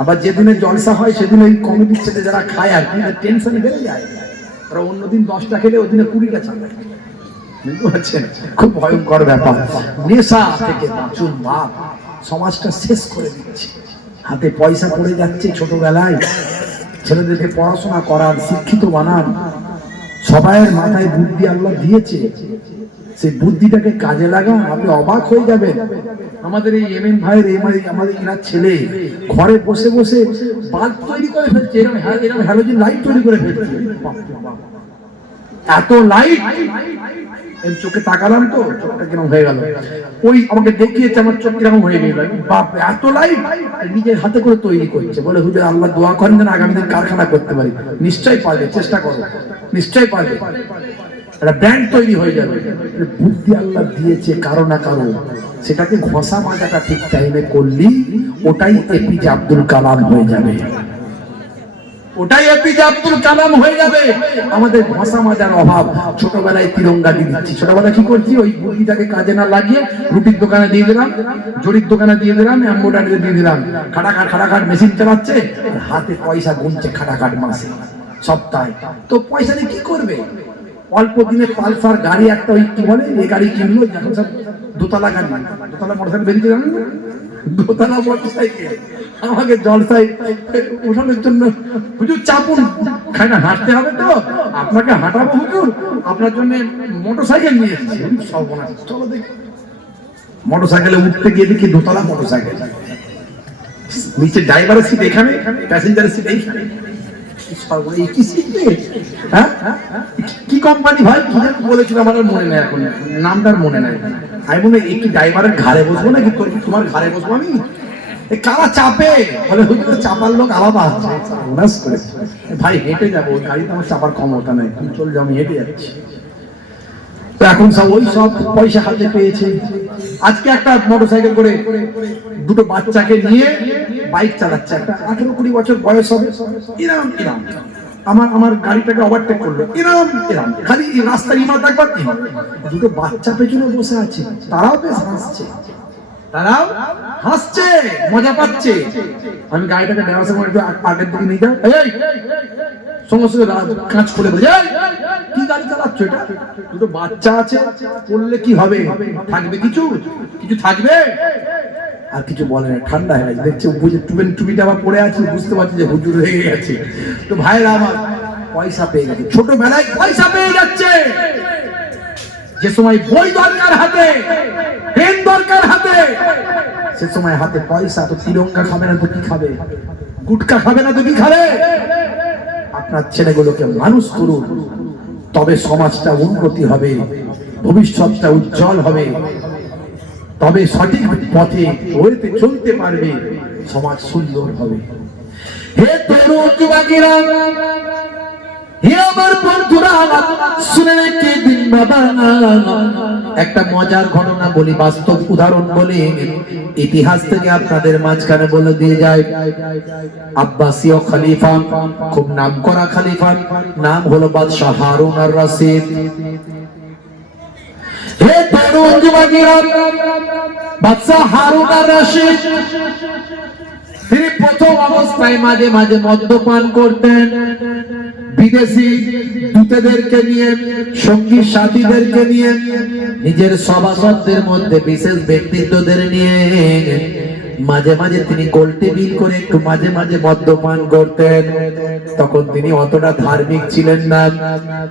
আবার যেদিনে জলসা হয় সেদিন ওই কমিটির ছেলে যারা খায় আর কি, টেনশন বেড়ে যায়। ওরা অন্যদিন 10টা খেলে ওই দিনে 20টা চালায়, বুঝতে পারছেন? খুব ভয়ঙ্কর ব্যাপার। নেশা থেকে বাঁচুন বাপ, সমাজটা শেষ করে দিচ্ছে। হাতে পয়সা পড়ে যাচ্ছে ছোটবেলায়, ছেলেদেরকে পড়াশোনা করার, শিক্ষিত বানান। সবাইয়ের মাথায় বুদ্ধি আল্লাহ দিয়েছে, সেই বুদ্ধিটাকে কাজে লাগান, আপনি অবাক হয়ে যাবেন। আমাদের এই এমএন ভাইয়ের আমাদের এনার ছেলে ঘরে বসে বসে বাল্ব তৈরি করে ফেলছে, এরকম হ্যালোজেন লাইট তৈরি করে ফেলছে। এত লাইট, চোখে তাকালাম তো চোখটা কিরকম হয়ে গেল, ওই আমাকে দেখিয়েছে, আমার চোখ কিরকম হয়ে গেল। বাপ, এত লাইট নিজের হাতে করে তৈরি করছে। বলে হুজুর আল্লাহ দোয়া করেন যেন আগামী দিন কারখানা করতে পারি। নিশ্চয়ই পারবে, চেষ্টা করো, নিশ্চয়ই পারবে, একটা ব্র্যান্ড তৈরি হয়ে যাবে। বুদ্ধি আল্লাহ দিয়েছে কারো না কারো, সেটাকে ঘষা মাজাটা ঠিক টাইমে করলি ওটাই এপিজে আব্দুল কালাম হয়ে যাবে, ওটাই এপিজে আব্দুল কালাম হয়ে যাবে। আমাদের ঘষা মাজার অভাব। ছোটবেলায় তিরঙ্গা দিয়ে দিচ্ছি, ছোটবেলায় কি করছি, ওই বুদ্ধিটাকে কাজে না লাগিয়ে রুটির দোকানে দিয়ে দিলাম, জরির দোকানে দিয়ে দিলাম, এম্বোডারি দিয়ে দিলাম, খাটাখাট মেশিন চালাচ্ছে, হাতে পয়সা গুনছে খাটাখাট মাসে সপ্তাহে। তো পয়সা দিয়ে কি করবে? অল্প দিনে পালসার গাড়ি একটা, ওই কি বলে, এই গাড়ি কিনলো, এখন সব দোতলা গাড়ি, দোতলা মোটরসাইকেল বেরিয়েছে, জানেন না? দোতলা মোটরসাইকেল আমাকে জলসায় উঠানোর জন্য, হুজুর চাপুন, খাই না, হাঁটতে হবে তো, আপনাকে হাঁটাবো হুজুর, আপনার জন্য মোটরসাইকেল নিয়ে এসেছি। সর্বনাশ, চলো দেখি। মোটরসাইকেলে উঠতে গিয়ে দেখি দোতলা মোটরসাইকেল, নিচে ড্রাইভারের সিট এখানে, প্যাসেঞ্জারের সিট এইখানে। কি কোম্পানি ভাই, কি বলেছিল আমার মনে নেই, এখন নামটার মনে নাই। আমি মনে হয় একটি ড্রাইভারের ঘাড়ে বসবো নাকি, তোমার ঘাড়ে বসবো আমি? কারা চাপে, বলে চাপার লোক আলাদা আছে। ভাই হেঁটে যাবো, ওই গাড়িতে আমার চাপার ক্ষমতা নেই, তুমি চলে যাও, আমি হেঁটে যাচ্ছি। তো এখন সব ওই সব পয়সা হাতে পেয়েছে। আজকে একটা মোটরসাইকেল করে দুটো বাচ্চাকে নিয়ে বাইক চালাচ্ছে, একটা 18-20 বছর বয়স হবে, এরম আমার গাড়িটাকে ওভারটেক করলো, এরম খালি রাস্তার ইমারত একবার, দুটো বাচ্চা পেছনে বসে আছে, তারাও বেশ হাসছে, মজা পাচ্ছে। আমি গাড়িটাকে ড্রাইভারের সময় একটু আগের দিকে নিয়ে যাই, সঙ্গে সঙ্গে কাঁচ খুলে বলে, কি গাড়ি চালাচ্ছ এটা? দুটো বাচ্চা আছে, করলে কি হবে? থাকবে কিছু থাকবে? আর কিছু বলে না, ঠান্ডা হয়ে গেছে, দেখছে বুঝে টুপিটা আবার পড়ে আছে, বুঝতে পারছি যে হুজুর হয়ে গেছে। তো ভাইরা আমার পয়সা পেয়ে গেছে, ছোটবেলায় পয়সা পেয়ে যাচ্ছে। যে সময় বই দরকার হাতে, পেন দরকার হাতে, সে সময় হাতে পয়সা। তো তিরঙ্গা খাবে না তো কি খাবে? গুটকা খাবে না তো কি খাবে? আপনার ছেলেগুলোকে মানুষ করুন, তবে সমাজটা উন্নতি হবে, ভবিষ্যৎটা উজ্জ্বল হবে, তবে সঠিক পথে ওইতে চলতে পারবে, সমাজ সুন্দর হবে। হে তরুণ যুবকেরা, হে আমার বন্ধুরা, শুনে রেখে দিন বাবা, একটা মজার ঘটনা বলি, বাস্তব উদাহরণ বলি। ইতিহাস থেকে আপনাদের মাঝখানে বলে দিয়ে যায়, আব্বাসীয় খলিফা, খুব নামকরা খলিফা, নাম হলো বাদশাহ হারুন আর রশিদ। হে তরুণ যুবকেরা, বাদশাহ হারুন আর রশিদ তিনি প্রথম অবস্থায় মাঝে মাঝে মদ্যপান করতেন। বিদেশি দূতদেরকে নিয়ে, সঙ্গী সাথীদেরকে নিয়ে, নিজের সভাসদদের মধ্যে বিশেষ ব্যক্তিত্বদের নিয়ে মাঝে মাঝে তিনি গোল্টে বিল করে একটু মাঝে মাঝে মদ্যপান করতেন। তখন তিনি অতটা ধার্মিক ছিলেন না,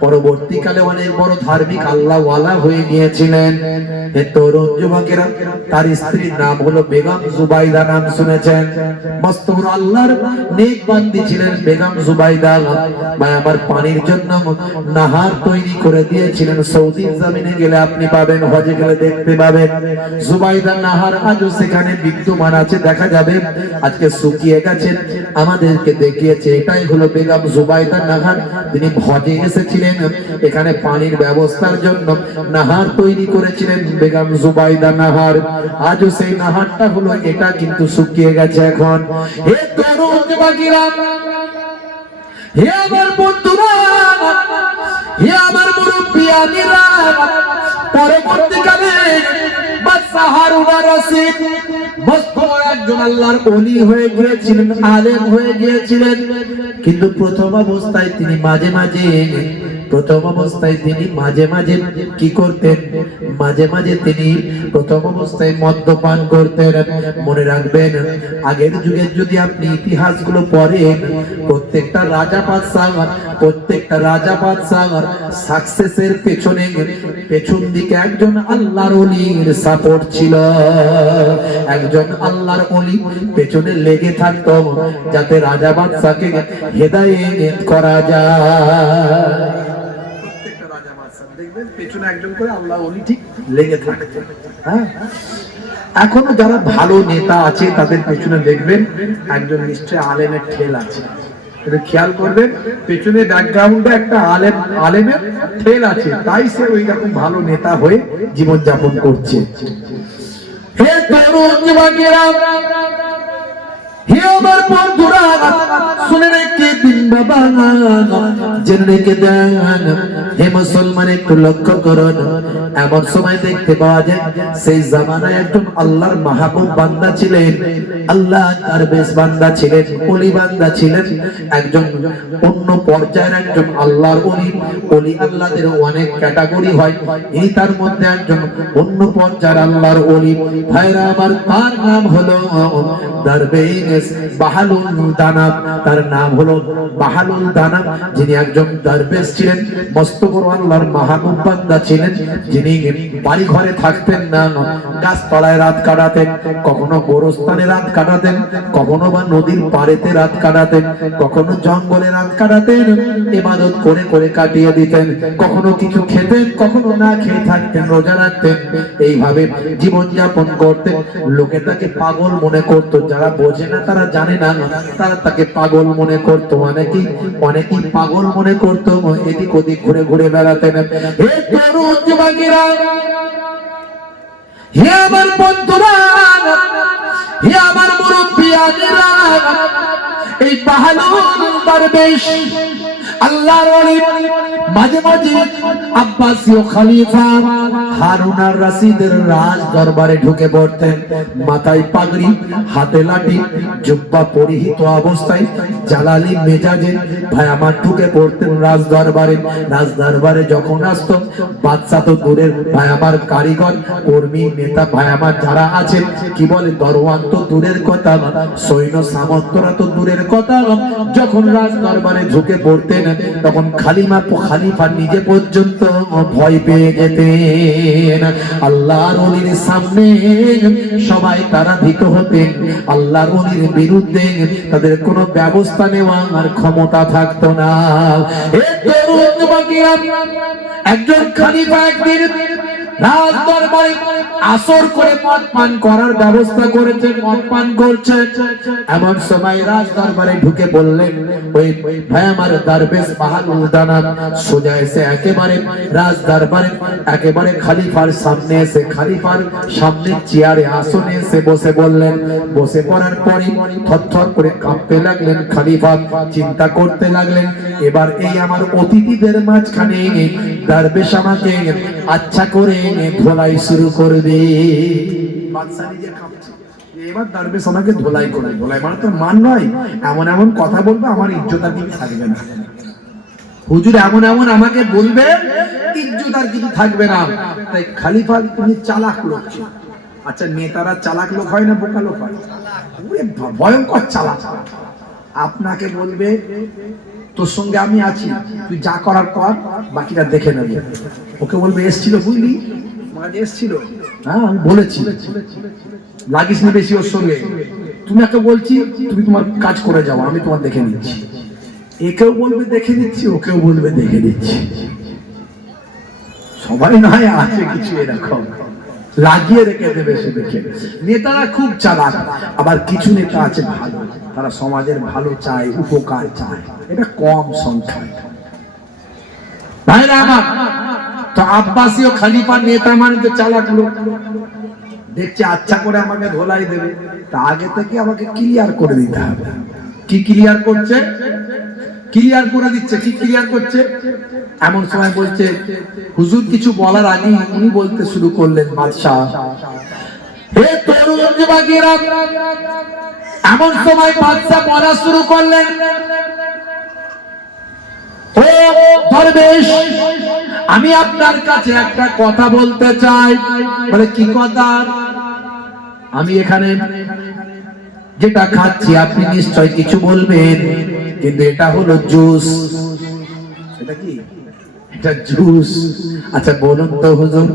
পরবর্তীকালে অনেক বড় ধার্মিক আল্লাহওয়ালা হয়ে গিয়েছিলেন। এই তরুণ যুবকেরা, তার স্ত্রীর নাম হলো বেগম জুবাইদা, নাম শুনেছেন? মস্ত বড় আল্লাহর নেক বান্দি ছিলেন বেগম জুবাইদা। ভাই আমার, পানির জন্য নাহার তৈরি করে দিয়েছিলেন। সৌদি জমিনে গেলে আপনি পাবেন, হজে গেলে দেখতে পাবেন জুবাইদা নাহার আজও সেখানে বিদ্যমান আছে, দেখা যাবে। আজকে শুকিয়ে গেছে, আমাদেরকে দেখিয়েছে। এটাই হলো বেগম জুবাইদা নাহার। তিনি হজে এসেছিলেন, এখানে পানির ব্যবস্থার জন্য নাহার তৈরি করেছিলেন বেগম জুবাইদা নাহার। আজও সেই নাহারটা হলো এটা, কিন্তু শুকিয়ে গেছে এখন। হে তরুণ যুবকেরা, হে আমার বন্ধুরা, হে আমার মুরব্বিয়ানেরা, পরবর্তীকালে বাদশাহ হারুন আর রশিদ মস্ত একজন আল্লাহর ওলি হয়ে গিয়েছিলেন, আলেম হয়ে গিয়েছিলেন। কিন্তু প্রথম অবস্থায় তিনি মাঝে মাঝে কি করতেন? মাঝে মাঝে তিনি প্রথম অবস্থায় মদ্যপান করতেন। মনে রাখবেন, আগের যুগের যদি আপনি ইতিহাসগুলো পড়েন, প্রত্যেকটা রাজা বাদশাহ সাকসেসের পেছন দিকে একজন আল্লাহর ওলির সাপোর্ট ছিল। একজন আল্লাহর ওলি পেছনে লেগে থাকতো, যাতে রাজা বাদশাকে হেদায়েত করা যায়। দেখবেন পেছনে একজন করে আল্লাহ ওলি ঠিক লেগে থাকতেন। হ্যাঁ, এখনো যারা ভালো নেতা আছে তাদের পেছনে দেখবেন একজন নিশ্চয় আলেমের ঠেল আছে। এটা খেয়াল করবেন, পেছনে ব্যাকগ্রাউন্ডে একটা আলেমের ঠেল আছে, তাই সে ওই রকম ভালো নেতা হয়ে জীবন যাপন করছে। হে তরুণ যুবকেরা, হে আমার বন্ধুরা, শুনে রেখে দিন বাবা, জেনে রেখে দেন। হে মুসলমান, একটু লক্ষ্য করুন। এমন সময় দেখতে পাওয়া যায়, সেই জামানায় একজন আল্লাহর মাহবুব বান্দা ছিলেন, আল্লাহ তার বেশ বান্দা ছিলেন, ওলি বান্দা ছিলেন, একজন অন্য পর্যায়ের একজন আল্লাহর ওলি। ওলি আল্লাহদের অনেক ক্যাটাগরি হয়, এই তার মধ্যে একজন অন্য পর্যায়ের আল্লাহর ওলি। ভাইরা আমার, তার নাম হলো দরবেশ বাহালুল দানাব। তার নাম হলো বাহালুল দানাব, যিনি একজন দরবেশ ছিলেন, মস্ত বড় আল্লাহর মাহবুব বান্দা ছিলেন, যিনি বাড়ি ঘরে থাকতেন না, গাছতলায় রাত কাটাতেন, কখনো গোরস্থানে রাত কাটাতেন, কখনো বা নদীর পাড়েতে রাত কাটাতেন, কখনো জঙ্গলে রাত কাটাতেন, ইবাদত করে করে কাটিয়ে দিতেন। কখনো কিছু খেতেন, কখনো না খেয়ে থাকতেন, রোজা রাখতেন। এইভাবে জীবন যাপন করতেন। লোকে তাকে পাগল মনে করত, যারা বোঝে না, তারা জানে না, তারা তাকে পাগল মনে করত। অনেকেই পাগল মনে করত, এদিক ওদিক ঘুরে ঘুরে বেড়াতেন। হে তরুণ যুবকেরা, হে আমার বন্ধুরা, হে আমার মুরব্বিয়ানেরা, এই বাহালুল দরবেশ আল্লাহর ওলি মাঝে মাঝে আব্বাসীয় খলিফা হারুন আর রশিদের রাজ দরবারে ঢুকে পড়তেন। মাথায় পাগড়ি, হাতে লাঠি, জুব্বা পরিহিত অবস্থায় জালালি মেজাজে ভাই আমার ঢুকে পড়তেন রাজ দরবারে। রাজ দরবারে যখন আসতো, বাদশা তো দূরের, ভাই আমার কারিগর, কর্মী, নেতা, ভাই আমার যারা আছেন, কি বলে, দরওয়ান তো দূরের কথা, সৈন্য সামন্তরা তো দূরের কথা, যখন রাজ দরবারে ঢুকে পড়তেন, তখন খালিফা নিজে পর্যন্ত ভয় পেয়ে যেতেন। আল্লাহর ওলির সামনে সবাই তারা ভীত হতেন। আল্লাহর ওলির বিরুদ্ধে তাদের কোনো ব্যবস্থা নেওয়ার ক্ষমতা থাকতো না। একজন খালিফা একদিন রাজ দরবারে আসর করে মদ পান করার ব্যবস্থা করেছে, মদ পান করছে। এমন সময় রাজ দরবারে ঢুকে বললেন, ওই ভাই আমার দরবেশ বাহাদুর দানা সোজা এসে একেবারে রাজ দরবারে একেবারে খলিফার সামনে এসে খলিফার সামনে চেয়ারে আসনে এসে বসে বললেন। বসে পড়ার পরে থরথর করে কাঁপতে লাগলেন খলিফা, চিন্তা করতে লাগলেন, এবার এই আমার অতিথিদের মাঝখানে দরবেশ আমাকে আচ্ছা করে ধোলাই শুরু করবে। বাদশা নিজে কাঁপছে, এবার দরবেশ আমাকে ধোলাই করবে। ধোলাই মানে তো মান নয়, এমন এমন কথা বলবে আমার ইজ্জত আর কিছু থাকবে না। হুজুর এমন এমন আমাকে বলবে, ইজ্জত আর কিছু থাকবে না। তাই খলিফা তিনি চালাক লোক। আচ্ছা নেতারা চালাক লোক হয় না বোকা লোক হয়? ভয়ঙ্কর চালাক। আপনাকে বলবে তোর সঙ্গে আমি আছি, তুই যা করার কর, বাকিটা দেখে নেবে। ওকে বলবে এসছিল বুঝলি, এসছিল, হ্যাঁ আমি বলেছি, লাগিস না বেশি ওর সঙ্গে। তুমি একে বলছি তুমি তোমার কাজ করে যাও, আমি তোমার দেখে নিচ্ছি। একেও বলবে দেখে নিচ্ছি, ওকেও বলবে দেখে নিচ্ছি। সবাই নয় আছে কিছু এরকম লাগিয়ে রেখে দেবে সে দেখে। নেতারা খুব চালাক, আবার কিছু নেতা আছে ভালো, তারা সমাজের ভালো চায়, উপকার চায়, এটা কম সংখ্যায়। ভাইরা আমার, তো আব্বাসী ও খলিফার নেতা মানে তো চালাক লোক। দেখছে আচ্ছা করে আমাকে ধোলাই দেবে, তা আগে থেকে আমাকে ক্লিয়ার করে দিতে হবে। কি ক্লিয়ার করছে? ক্লিয়ার করে দিচ্ছে। কি ক্লিয়ার করছে? এমন সময় বলছে, হুজুর কিছু বলার আগে উনি বলতে শুরু করলেন, বাদশাহ হে তরুণ যুবকেরা। এমন সময় বাদশাহ বলা শুরু করলেন, ও দরবেশ, আমি আপনার কাছে একটা কথা বলতে চাই। বলে কি কথা? আমি এখানে যেটা খাচ্ছি আপনি নিশ্চয় কিছু বলবেন, কিন্তু এটা হলো জুস। এটা কি? এটা জুস। আচ্ছা বলুন তো হুজুর,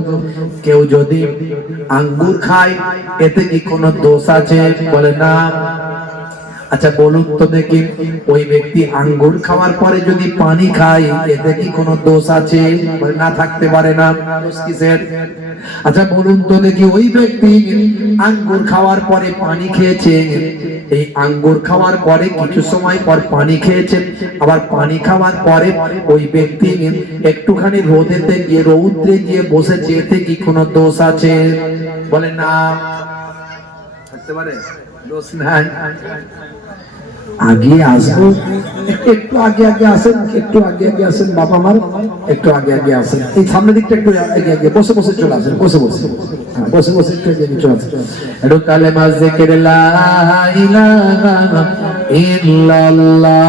কেউ যদি আঙ্গুর খায় এতে কি কোনো দোষ আছে? বলে না। আচ্ছা বলুন তো দেখি, ওই ব্যক্তি আঙ্গুর খাওয়ার পরে যদি পানি খায় এতে কি কোনো দোষ আছে? বলে না, থাকতে পারে না। দোষ কিসের? আচ্ছা বলুন তো দেখি, ওই ব্যক্তি আঙ্গুর খাওয়ার পরে পানি খেয়েছে, এই আঙ্গুর খাওয়ার পরে কিছু সময় পর পানি খেয়েছেন, আবার পানি খাওয়ার পরে ওই ব্যক্তি একটুখানি রোদেতে গিয়ে রৌদ্রে গিয়ে বসেছে, এতে কি কোনো দোষ আছে? বলে না, থাকতে পারে, দোষ নাই। আগে আসবো, একটু আগে আগে আসেন, একটু আগে আগে আসেন বাবা আমার, একটু আগে আগে আসেন। এই সামনের দিকটা একটু আগে আগে, বসে বসে চলে আসেন, বসে বসে, বসে বসে একটু আগে চলে আসেন। একটু কালেমা জিকির লা ইলাহা ইল্লাল্লাহ।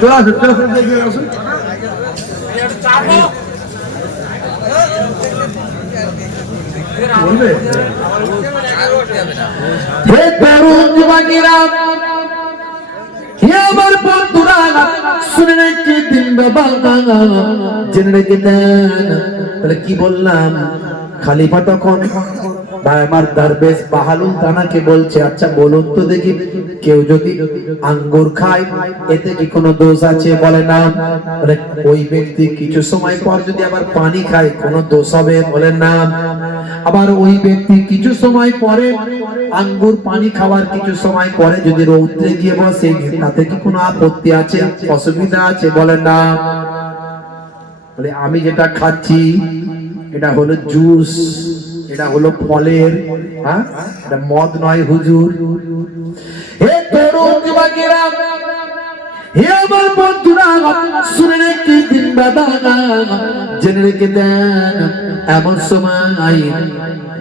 চলে আসুন, চলে আসুন, চলে আসুন। বলবে হে তরুণ যুবকেরা, হে আমার বন্ধুরা, শুনে রেখে দিন বাবা, জেনে রেখে দেন। তাহলে কি বললাম? খলিফা তখন আমার দরবেশ বাহালুল দানাকে বলছে, আচ্ছা বলুন তো দেখি, কেউ যদি আঙ্গুর খায় এতে কি কোনো দোষ আছে? বলে না। বলে ওই ব্যক্তি কিছু সময় পর যদি আবার পানি খায় কোনো দোষ হবে? বলে না। আবার ওই ব্যক্তি কিছু সময় পরে আঙ্গুর পানি খাওয়ার কিছু সময় পরে যদি রৌদ্রে গিয়ে বসে তাতে কি কোনো আপত্তি আছে, অসুবিধা আছে? বলে না। বলে আমি যেটা খাচ্ছি এটা হলো জুস, এটা হলো ফলের, হ্যাঁ, এটা মদ নয় হুজুর। হে তরুণ যুবকেরা, হে আমার বন্ধুরা, শুনে রেখে দিন বাবা, জেনে রেখে দেন। এমন সময়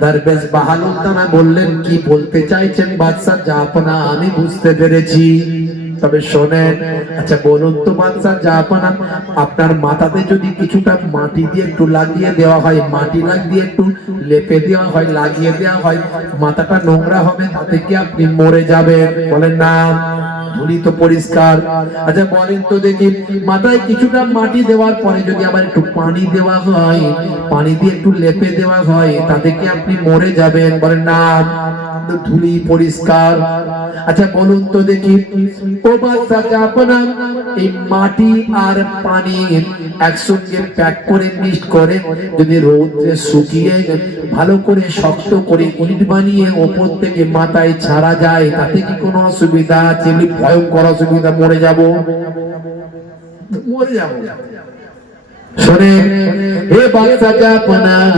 দরবেশ বাহালুল দানা বললেন, কি বলতে চাইছেন বাদশাহ জাহাপনা? আমি বুঝতে পেরেছি, তবে শোনেন। আচ্ছা বলুন তো বাদশাহ জাহাপনা, আপনার মাথাতে যদি কিছুটা মাটি দিয়ে একটু লাগিয়ে দেওয়া হয়, মাটি লাগিয়ে একটু লেপে দেওয়া হয়, লাগিয়ে দেওয়া হয়, মাথাটা নোংরা হবে, তাতে কি আপনি মরে যাবেন? বলেন না। ধুলি তো পরিষ্কার। আচ্ছা বলেন তো দেখি, মাথায় কিছুটা মাটি দেওয়ার পরে যদি আবার একটু পানি দেওয়া হয়, পানি দিয়ে একটু লেপে দেওয়া হয়, তাতে কি আপনি মরে যাবেন? বলেন না, ধুলি পরিষ্কার। আচ্ছা বলুন তো দেখি, ও বাচ্চাটা, আপনার এই মাটি আর পানি একসঙ্গে প্যাক করে মিক্স করে যদি রোদে শুকিয়ে ভালো করে শক্ত করে ইট বানিয়ে ওপর থেকে মাথায় ছাড়া যায়, তাতে কি কোনো অসুবিধা আছে? ভয়ঙ্কর অসুবিধা, মরে যাব, মরে যাব। শোনেন, হে বাচ্চাটা আপনার,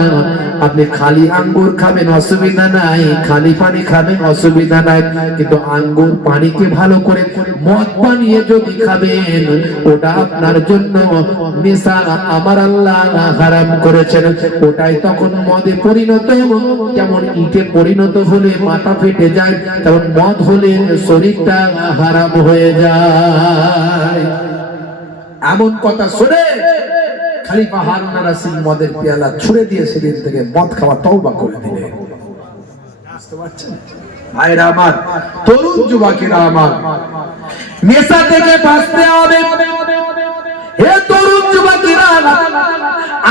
আপনি খালি আঙ্গুর খাবেন অসুবিধা নাই, খালি পানি খাবেন অসুবিধা নাই, কিন্তু আঙ্গুর পানিকে ভালো করে মদ বানিয়ে যদি খাবেন, ওটা আপনার জন্য নেশা, আমার আল্লাহ হারাম করেছেন। ওটাই তখন মদে পরিণত, যেমন ইটে পরিণত হলে মাথা ফেটে যায়, তেমন মদ হলে শরীরটা হারাম হয়ে যায়। এমন কথা শুনে খলিফা হারুন আর রশিদ মদের পেয়ালা ছুঁড়ে দিয়ে সেদিন থেকে মদ খাওয়া তওবা করে দিলেন। বুঝতে পারছেন ভাইরা আমার, তরুণ যুবকেরা আমার, নেশা থেকে বাঁচতে হবে। হে তরুণ যুবকেরা,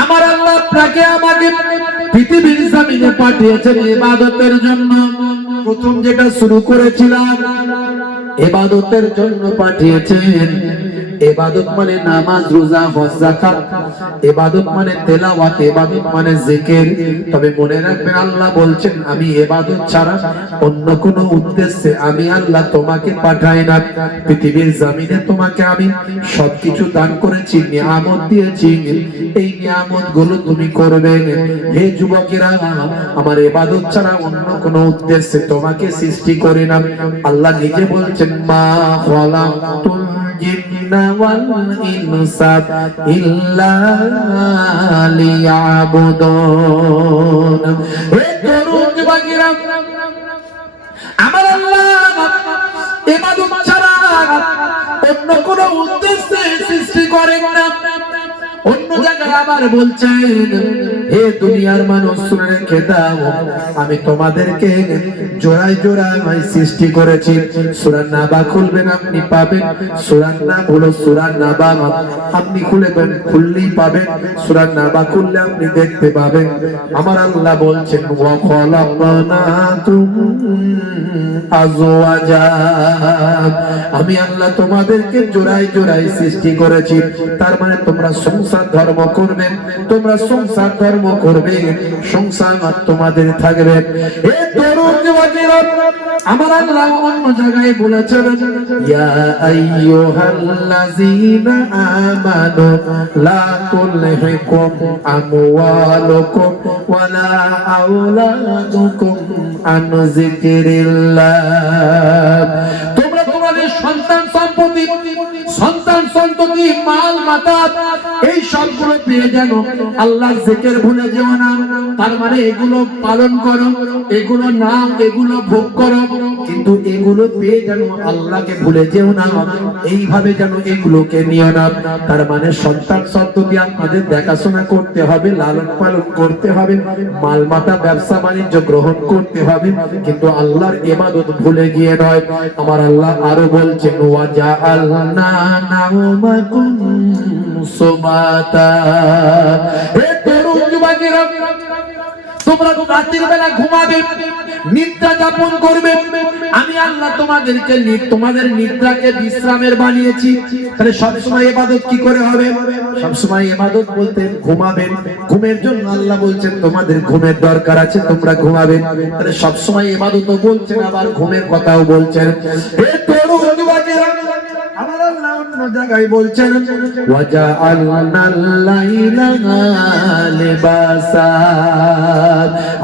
আমার আল্লাহ আপনাকে আমাকে পৃথিবীর জমিনে পাঠিয়েছেন ইবাদতের জন্য। প্রথম যেটা শুরু করেছিলাম, ইবাদতের জন্য পাঠিয়েছেন। ইবাদত মানে নামাজ, রোজা, হজ, যাকাত। ইবাদত মানে তেলাওয়াত, ইবাদত মানে জিকির। তবে মনে রাখবেন, আল্লাহ বলছেন, আমি ইবাদত ছাড়া অন্য কোনো উদ্দেশ্যে আমি আল্লাহ তোমাকে পাঠাই না। পৃথিবীর জমিনে তোমাকে আমি সবকিছু দান করেছি, নিয়ামত দিয়েছি, এই নিয়ামত গুলো তুমি করবে। হে যুবকেরা, আমার ইবাদত ছাড়া অন্য কোনো উদ্দেশ্যে তোমাকে সৃষ্টি করি না। আল্লাহ নিজে বলছেন, মা খালাকতুল জিন্না ওয়াল ইনসা ইল্লা লিয়াবুদুন। হে তরুণ যুবকেরা, আমার আল্লাহ ইবাদত ছাড়া অন্য কোন উদ্দেশ্যে সৃষ্টি করেন না। অন্য জায়গায় আবার বলছেন, হে দুনিয়ার মানুষ শুনে রেখে দাও, আমি তোমাদেরকে জোড়ায় জোড়ায় সৃষ্টি করেছি। সূরা নাবা খুলবেন, আপনি পাবেন। সূরা নাম হলো সূরা নাবা, আপনি খুললেই পাবেন। সূরা নাবা খুললে আপনি দেখতে পাবেন। আমার আল্লাহ বলছেন, ওয়া খালাকনাকুম আজওয়াজা, আমি আল্লাহ তোমাদেরকে জোড়ায় জোড়ায় সৃষ্টি করেছি। তার মানে তোমরা সংসার ধর্ম করবেন, তোমরা সংসার ধর্ম করবে, সংসার তোমাদের থাকবে। হে তরুণ যুবকেরা, আমার আল্লাহ অন্য জায়গায় বলেছেন, ইয়া আইয়ুহাল্লাযীনা আমানু লা তুলহিকুম আমওয়ালুকুম ওয়ালা আওলাদুকুম আন যিকরিল্লাহ। তোমরা তোমাদের সন্তান সন্ততি, মাল মাতা, এই সবগুলো পেয়ে যেন আল্লাহর জিকির ভুলে যেও না। তার মানে এগুলো পালন করো, এগুলো নাম, এগুলো ভোগ করো, কিন্তু এগুলো পেয়ে যেন আল্লাহকে ভুলে যেও না। এইভাবে যেন এগুলোকে নিও না। তার মানে সন্তান সন্ততি আপনাদের দেখাশোনা করতে হবে, লালন পালন করতে হবে, মাল মাতা, ব্যবসা বাণিজ্য গ্রহণ করতে হবে, কিন্তু আল্লাহর ইবাদত ভুলে গিয়ে নয়। আমার আল্লাহ আরো বলছেন, ওয়া জাআলনা নাওমাকুম সুবাতা। হে তরুণ যুবকেরা, তোমরা রাতের বেলা ঘুমাবে, নিদ্রা যাপন করবে। আমি আল্লাহ তোমাদের নিদ্রাকে বিশ্রামের বানিয়েছি। তাহলে সবসময় ইবাদত কি করে হবে? সবসময় ইবাদত বলতে ঘুমাবেন। ঘুমের জন্য আল্লাহ বলছেন তোমাদের ঘুমের দরকার আছে, তোমরা ঘুমাবেন। তাহলে সবসময় ইবাদতও বলছেন, আবার ঘুমের কথাও বলছেন। হে তরুণ যুবকেরা, আমার আল্লাহ অন্য জায়গায় বলছেন, ওয়াজআলনাল লাইলা লিবাসা,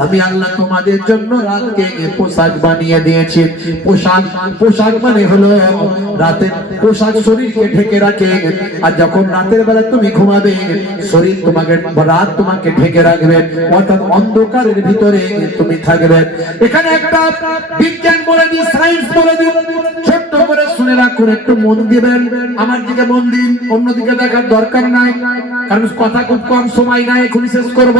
আমি আল্লাহ তোমাদের জন্য রাতকে পোশাক বানিয়ে দিয়েছি। পোশাক মানে হলো রাতের পোশাক, শরীরকে ঢেকে রাখে। আর যখন রাতের বেলা তুমি ঘুমাবে, শরীর তোমাকে, রাত তোমাকে ঢেকে রাখবে, অর্থাৎ অন্ধকারের ভিতরে তুমি থাকবে। এখানে একটা বিজ্ঞান বলে দিই, সায়েন্স বলে দিই, ছোট্ট করে শুনে রাখুন, একটু মন দিবেন, আমার দিকে মন দিন, অন্যদিকে দেখার দরকার নাই, কারণ কথা খুব কম সময় নাই, এখনই শেষ করব।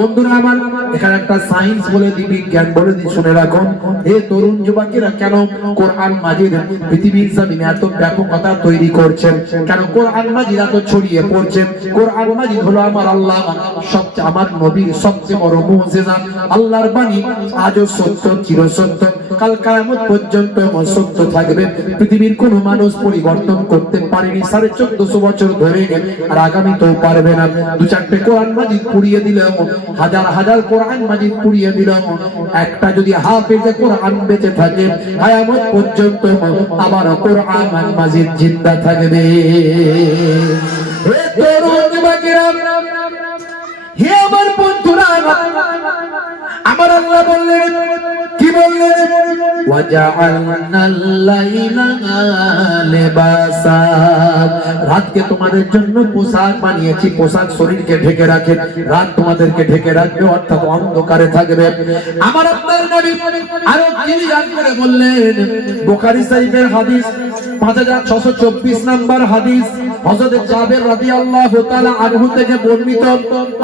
বন্ধুরা আমার, এখানে একটা সায়েন্স বলে দিই, বিজ্ঞান বলে দিই, শুনে রাখুন। হে তরুণ যুবকেরা, কেন কোরআন মাজিদ পৃথিবীর জমিনে এত ব্যাপকতা তৈরি করছেন, কেন কোরআন মাজিদ এত ছড়িয়ে পড়ছেন? কোরআন মাজিদ হলো আমার আল্লাহ সবচেয়ে, আমার নবীর সবচেয়ে বড় মুজিজা। আল্লাহর বাণী আজও সত্য, চিরসত্য, কাল কিয়ামত পর্যন্ত সত্য থাকবে। পৃথিবীর কোন মানুষ পরিবর্তন করতে পারেনি 1450 বছর ধরে, আর আগামীতেও পারবে না। দু চারটে কোরআন মাজিদ পুড়িয়ে দিলাম, হাজার হাজার কোরআন মাজিদ পুড়িয়ে দিলাম, একটা যদি হাফেজে কোরআন বেঁচে থাকে কিয়ামত পর্যন্ত, আবার কোরআন মাজিদ জিন্দা থাকবে। হে তরুণ যুবকেরা, হে আমার বন্ধুরা, আমার আল্লাহ বললেন, কি বললেন? ওয়াজআলনাল লাইলা লিবাসা, রাতকে তোমাদের জন্য পোশাক বানিয়েছি। পোশাক শরীরকে ঢেকে রাখে, রাত তোমাদেরকে ঢেকে রাখবে, অর্থাৎ অন্ধকারে থাকবে। আমার আপনার নবী আরো ক্লিয়ার করে বললেন, বুখারী শরীফের হাদিস 5624 নম্বর হাদিস, হযরত জাবের রাদিয়াল্লাহু তাআলা আনহু থেকে বর্ণিত।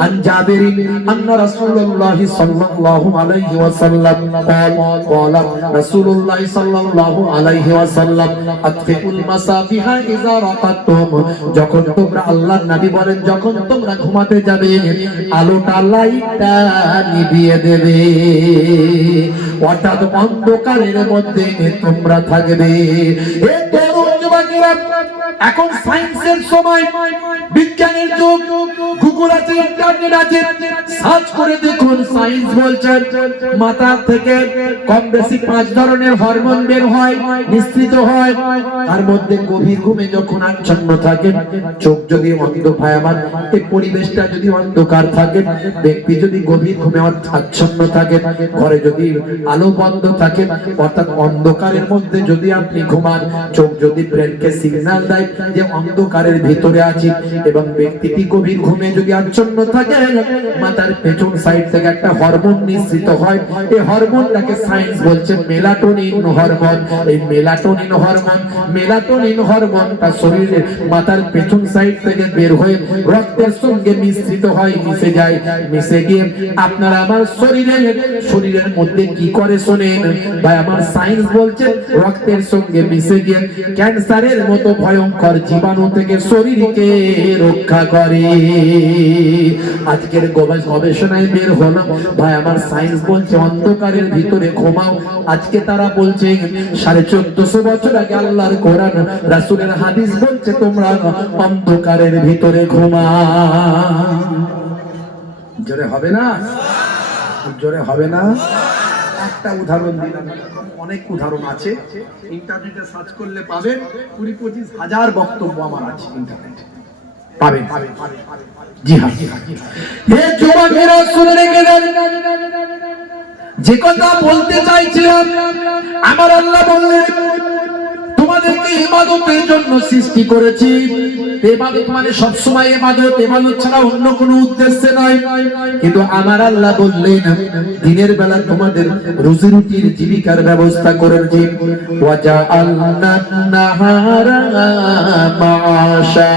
আন জাবেরিন আন্না রাসূলুল্লাহ সাল্লাল্লাহু আলাইহি ওয়াসাল্লাম ক্বালা রাসূলুল্লাহ সাল্লাল্লাহু আলাইহি ওয়াসাল্লাম আতফিউল মাসাবিহা ইযা রাকাতুম, যখন তোমরা, আল্লাহর নবী বলেন, যখন তোমরা ঘুমাতে যাবে আলোটা, লাইটটা নিভিয়ে দেবে, অর্থাৎ অন্ধকারের মধ্যে তোমরা থাকবে। এ তরুণ যুবকেরা, এখন সায়েন্সের সময়, বিজ্ঞানের যুগ, গুগল আছে, ইন্টারনেট আছে, সার্চ করে দেখুন। সায়েন্স বলছে মাথা থেকে কম বেশি 5 ধরনের হরমোন বের হয়, নিঃসৃত হয়। তার মধ্যে গভীর ঘুমে যখন আচ্ছন্ন থাকে, চোখ যদি অন্ধ হয়, আমার এই পরিবেশটা যদি অন্ধকার থাকে, ব্যক্তি যদি গভীর ঘুমে আচ্ছন্ন থাকে, ঘরে যদি আলো বন্ধ থাকে, অর্থাৎ অন্ধকারের মধ্যে যদি আপনি ঘুমান, চোখ যদি ব্রেনকে সিগন্যাল দেয় যে অন্ধকারের ভিতরে আছি, এবং ব্যক্তিটি গভীর ঘুমে যদি আচ্ছন্ন থাকে, মাথার পেছন সাইড থেকে একটা হরমোন নিঃসৃত হয়। এই হরমোনটাকে সায়েন্স বলছে মেলাটোনিন হরমোন। এই মেলাটোনিন হরমোনটা শরীরের মাথার পেছন সাইড থেকে বের হয়ে রক্তের সঙ্গে মিশ্রিত হয়, মিশে যায়। মিশে গিয়ে আপনার আমার শরীরের মধ্যে কি করে শোনেন ভাই, আমার সায়েন্স বলছে রক্তের সঙ্গে মিশে গিয়ে ক্যান্সারের মতো ভয়ঙ্কর জীবাণু থেকে শরীরকে রক্ষা করে। আজকের গবেষণায় বের হলো ভাই, আমার সায়েন্স বলছে অন্ধকারের ভিতরে ঘুমাও। আজকে তারা বলছে 1450 বছর আগে আল্লাহর কোরআন, রাসূলের হাদিস বলছে তোমরা অন্ধকারের ভিতরে ঘুমাও। জোরে হবে না? জোরে হবে না? একটা উদাহরণ দিলাম, অনেক উদাহরণ আছে, ইন্টারনেটে সার্চ করলে পাবেন। 20-25 হাজার বক্তব্য আমার আছে ইন্টারনেটে, পাবেন। জি হ্যাঁ, হে যুবকেরা, শুনে রেখে দেন, যে কথা বলতে চাইছিলাম, আমার আল্লাহ বললেন তোমাদেরকে ইবাদতের জন্য সৃষ্টি করেছি। ইবাদত মানে সবসময় ইবাদত, ইবাদত ছাড়া অন্য কোনো উদ্দেশ্যে নয়। কিন্তু আমার আল্লাহ বললেন দিনের বেলা তোমাদের রুজি রুটির জীবিকার ব্যবস্থা করেছি। ওয়াজআলনান নাহারা মাআশা,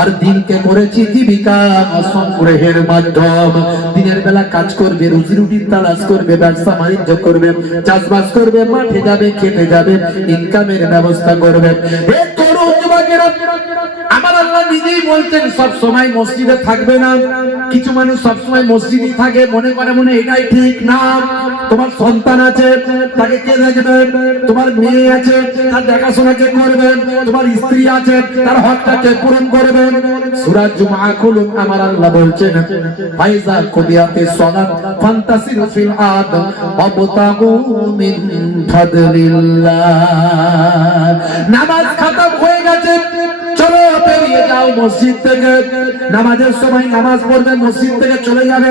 আর দিনকে করেছি জীবিকা সংগ্রহের মাধ্যম। দিনের বেলা কাজ করবে, রুজি রুটির তালাশ করবে, ব্যবসা বাণিজ্য করবে, চাষবাস করবে, মাঠে যাবে, খেতে যাবে, ইনকামের ব্যবস্থা করবে। এই তরুণ যুবকেরা, আমার আল্লাহ নিজেই বলছেন সব সময় মসজিদে থাকবে না। কিছু মানুষ সব সময় মসজিদে থাকে, মনে করে মনে এটাই ঠিক না। তোমার সন্তান আছে, তাকে কে দেখবে? তোমার মেয়ে আছে, তার দেখাশোনা কে করবে? তোমার স্ত্রী আছে, তার হকটা কে পূরণ করবে? সূরা জুমআ খুলুন, আমার আল্লাহ বলছেন ফাইজা কুদিয়াতিস সালাত ফান্তাসিরু ফিল আরদ ওয়াবতাগু মিন ফাদলিল্লাহ। নামাজ খতম হয়ে গেছে, চলো বেরিয়ে যাও মসজিদ থেকে, নামাজের সময় নামাজ পড়বে, মসজিদ থেকে চলে যাবে।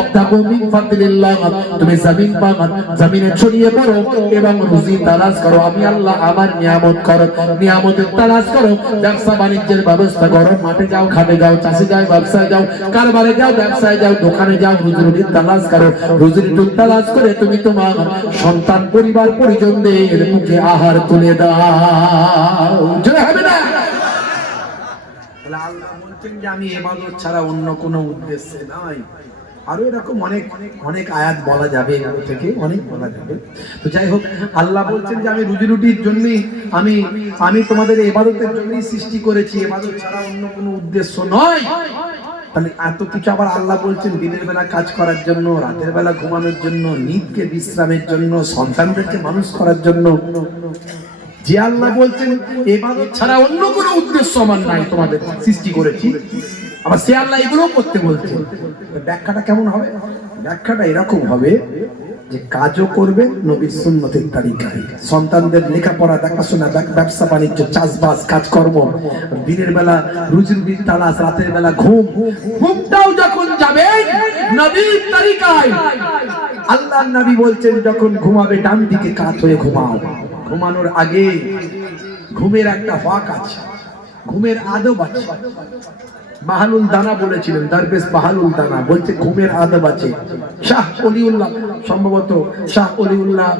আবতাগু মিন ফাদলিল্লাহ, তুমি জমিন পাক জমিনে ছড়িয়ে পড়ো এবং রুজি তালাশ করো। আমি আল্লাহ আমার নিয়ামত করো, নিয়ামতের তালাশ করো। ব্যবসা বাণিজ্যের ব্যবস্থা করো, মাঠে যাও, ঘাটে যাও, চাষে যাও, ব্যবসায় যাও, কারবারে যাও, ব্যবসায় যাও, দোকানে যাও, রুজি তালাশ করো। রুজি তালাশ করে তুমি তোমার সন্তান পরিবার পরিজনদের মুখে আহার তুলে দাও। জোরে হবে না? আল্লাহ বলছেন যে আমি ইবাদত ছাড়া অন্য কোনো উদ্দেশ্যে নাই। আরো এরকম অনেক অনেক আয়াত বলা যাবে, এগুলো থেকে অনেক বলা যাবে। তো যাই হোক, আল্লাহ বলছেন যে আমি রুজি রুটির জন্য আমি তোমাদের ইবাদতের জন্যই সৃষ্টি করেছি, ইবাদত ছাড়া অন্য কোনো উদ্দেশ্য নয়। তাহলে এত কিছু আবার আল্লাহ বলছেন দিনের বেলা কাজ করার জন্য, রাতের বেলা ঘুমানোর জন্য, নিদকে বিশ্রামের জন্য, সন্তানদেরকে মানুষ করার জন্য। যে আল্লাহ বলছেন ইবাদত ছাড়া অন্য কোনো উদ্দেশ্য আমার নাই, তোমাদের সৃষ্টি করেছি, আবার সে আল্লাহ এগুলো করতে বলছেন। ব্যাখ্যাটা কেমন হবে? ব্যাখ্যাটা এরকম হবে যে কাজও করবে নবীর সুন্নতের তালিকায়, সন্তানদের লেখাপড়া, দেখাশোনা, ব্যবসা বাণিজ্য, চাষবাস, কাজকর্ম, দিনের বেলা রুজির তালাশ, রাতের বেলা ঘুমটাও যখন যাবে নবীর তালিকায়। আল্লাহর নবী বলছেন যখন ঘুমাবে ডান দিকে কাত হয়ে ঘুমাও। ঘুমানোর আগে ঘুমের একটা হক আছে, ঘুমের আদব আছে। বাহালুল দানা বলেছিলেন, দরবেশ বাহালুল দানা বলছে ঘুমের আদব আছে। শাহ ওলিউল্লাহ, সম্ভবত শাহ ওলিউল্লাহ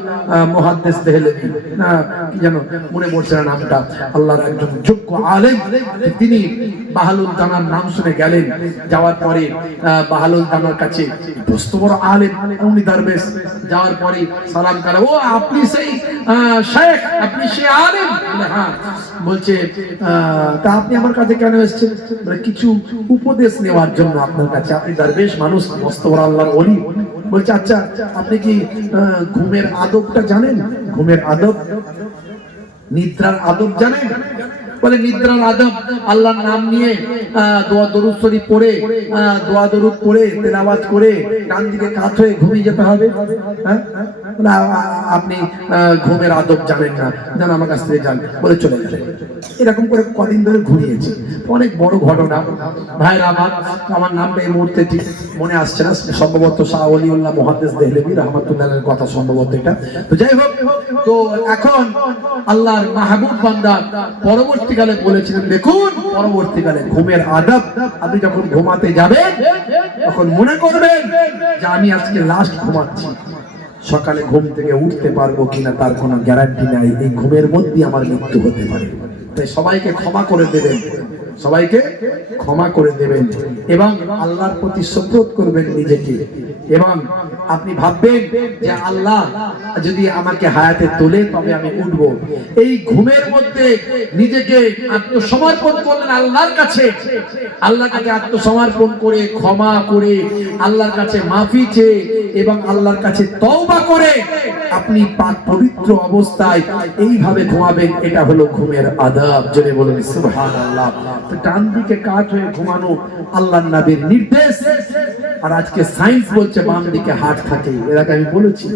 মুহাদ্দিস দেহলভী না কি যেন মনে পড়ছে না নামটা, আল্লাহর একজন যোগ্য আলেম, তিনি বাহালুল দানার নাম শুনে গেলেন। যাওয়ার পরে বাহালুল দানার কাছে দোস্ত বড় আলেম, উনি দরবেশ, যাওয়ার পরে সালাম করে, ও আপনি সেই শেখ, আপনি সেই আলেম? হ্যাঁ। বলছে তা আপনি আমার কাছে কেন এসেছেন? কিছু উপদেশ নেওয়ার জন্য আপনার কাছে, আপনি দরবেশ মানুষ, মস্ত বড় আল্লাহর ওলি। বলছে আচ্ছা আপনি কি ঘুমের আদবটা জানেন? ঘুমের আদব, নিদ্রার আদব জানেন? বলে নিদ্রার আদব আল্লাহর নাম নিয়ে দোয়া দরুদ শরীফ পড়ে, দোয়া দরুদ পড়ে, তেলাওয়াত করে ডান দিকে কাত হয়ে ঘুমিয়ে যেতে হবে। হ্যাঁ, আপনি ঘুমের আদব জানেন না, জান আমার কাছ থেকে যান, বলে চলে গেলেন। এরকম করে কদিন ধরে ঘুরিয়েছে। অনেক বড় ঘটনা ভাইরা আমার নামটা এই মুহূর্তে ঠিক মনে আসছে না, সম্ভবত শাহ ওলিউল্লাহ মুহাদ্দিস দেহলভী রাহমাতুল্লাহের কথা সম্ভবত এটা। তো যাই হোক, তো এখন আল্লাহর মাহবুব বান্দা পরবর্তীকালে বলেছিলেন, দেখুন পরবর্তীকালে ঘুমের আদব, আপনি যখন ঘুমাতে যাবেন তখন মনে করবেন যে আমি আজকে লাস্ট ঘুমাচ্ছি, সকালে ঘুম থেকে উঠতে পারবো কিনা তার কোনো গ্যারান্টি নাই, এই ঘুমের মধ্যে আমার মৃত্যু হতে পারে। তাই সবাইকে ক্ষমা করে দেবেন, সবাইকে ক্ষমা করে দেবেন এবং আল্লাহর প্রতি সুপ্রত করবেন নিজেকে। এবং আপনি ভাববেন যে আল্লাহ যদি আমাকে হায়াতে তোলে তবে আমি উঠব। এই ঘুমের মধ্যে নিজেকে আত্মসমর্পণ করলেন আল্লাহর কাছে, আল্লাহর কাছে আত্মসমর্পণ করে, ক্ষমা করে, আল্লাহর কাছে মাফি চেয়ে এবং আল্লাহর কাছে তওবা করে আপনি পাক পবিত্র অবস্থায় এইভাবে ঘুমাবেন। এটা হলো ঘুমের আদব। জোরে বলুন সুবহানাল্লাহ। তো ডান দিকে কাত হয়ে ঘুমানো আল্লাহর নবীর নির্দেশ। আর আজকে সায়েন্স বলছে বাম দিকে হার্ট থাকে, এর আগে আমি বলেছি,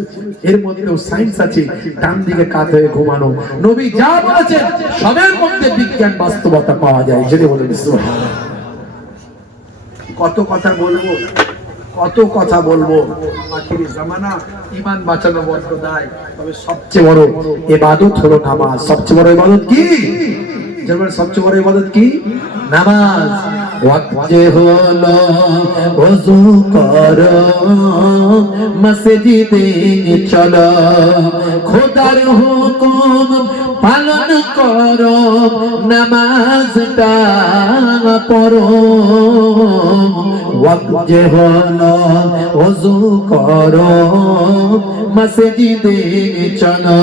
এর মধ্যেও সায়েন্স আছে ডান দিকে কাত হয়ে ঘুমানো। নবী যা বলেছেন সবের মধ্যে বিজ্ঞান বাস্তবতা পাওয়া যায়। জোরে বলুন সুবহানাল্লাহ। কত কথা বলবো, কত কথা বলবো, আখিরি জামানা, ঈমান বাঁচানো বড় দায়। তবে সবচেয়ে বড় ইবাদত হলো নামাজ। সবচেয়ে বড় ইবাদত কি? সবচেয়ে বড় ইবাদত কি? নামাজ। ওয়াক্ত যে হলো ওযু করো, মসজিদে চলো, খোদার হুকুম পালন করো, নামাজটা পড়ো। ওয়াক্ত যে হলো ওযু করো, মসজিদে চলো,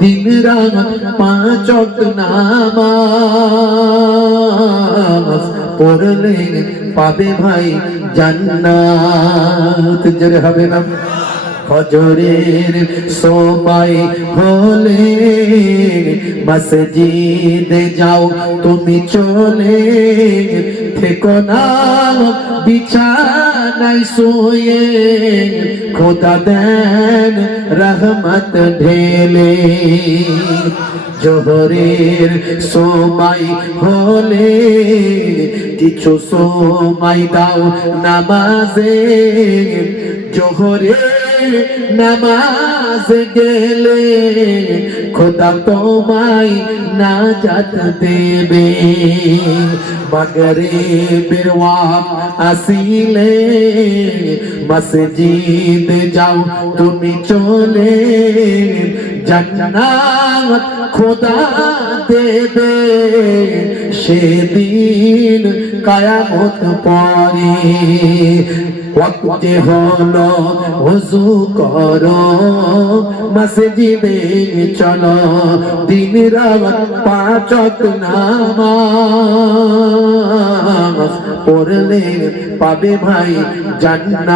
দিন রাত 5 ওয়াক্ত নামাজ পড়লে পাবে ভাই জান্নাত। জোরে হবে না? ফজরের সময় হলে মসজিদে যাও তুমি চলে, থেকো না বিছানায় বিছানায় শুয়ে খোদা দেন রহমত ঢেলে জোহরের সময় হলে কিছু সময় দাও নামাজে জোহরের নামাজ গেলে খোদা তোমায় নাজাত দেবে মাগরিবের ওয়াক্ত আসিলে মসজিদ যাও তুমি চলে জান্নাত খোদা দেবে সেদিন কিয়ামত পরে ওয়াক্তে হলো ওযু করো মসজিদে চলো দিন রাত পাঁচ ওয়াক্ত নামাজ পড়লে পাবে ভাই জান্নাত।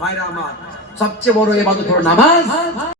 ভাইরা আমার, সবচেয়ে বড় ইবাদত হলো নামাজ।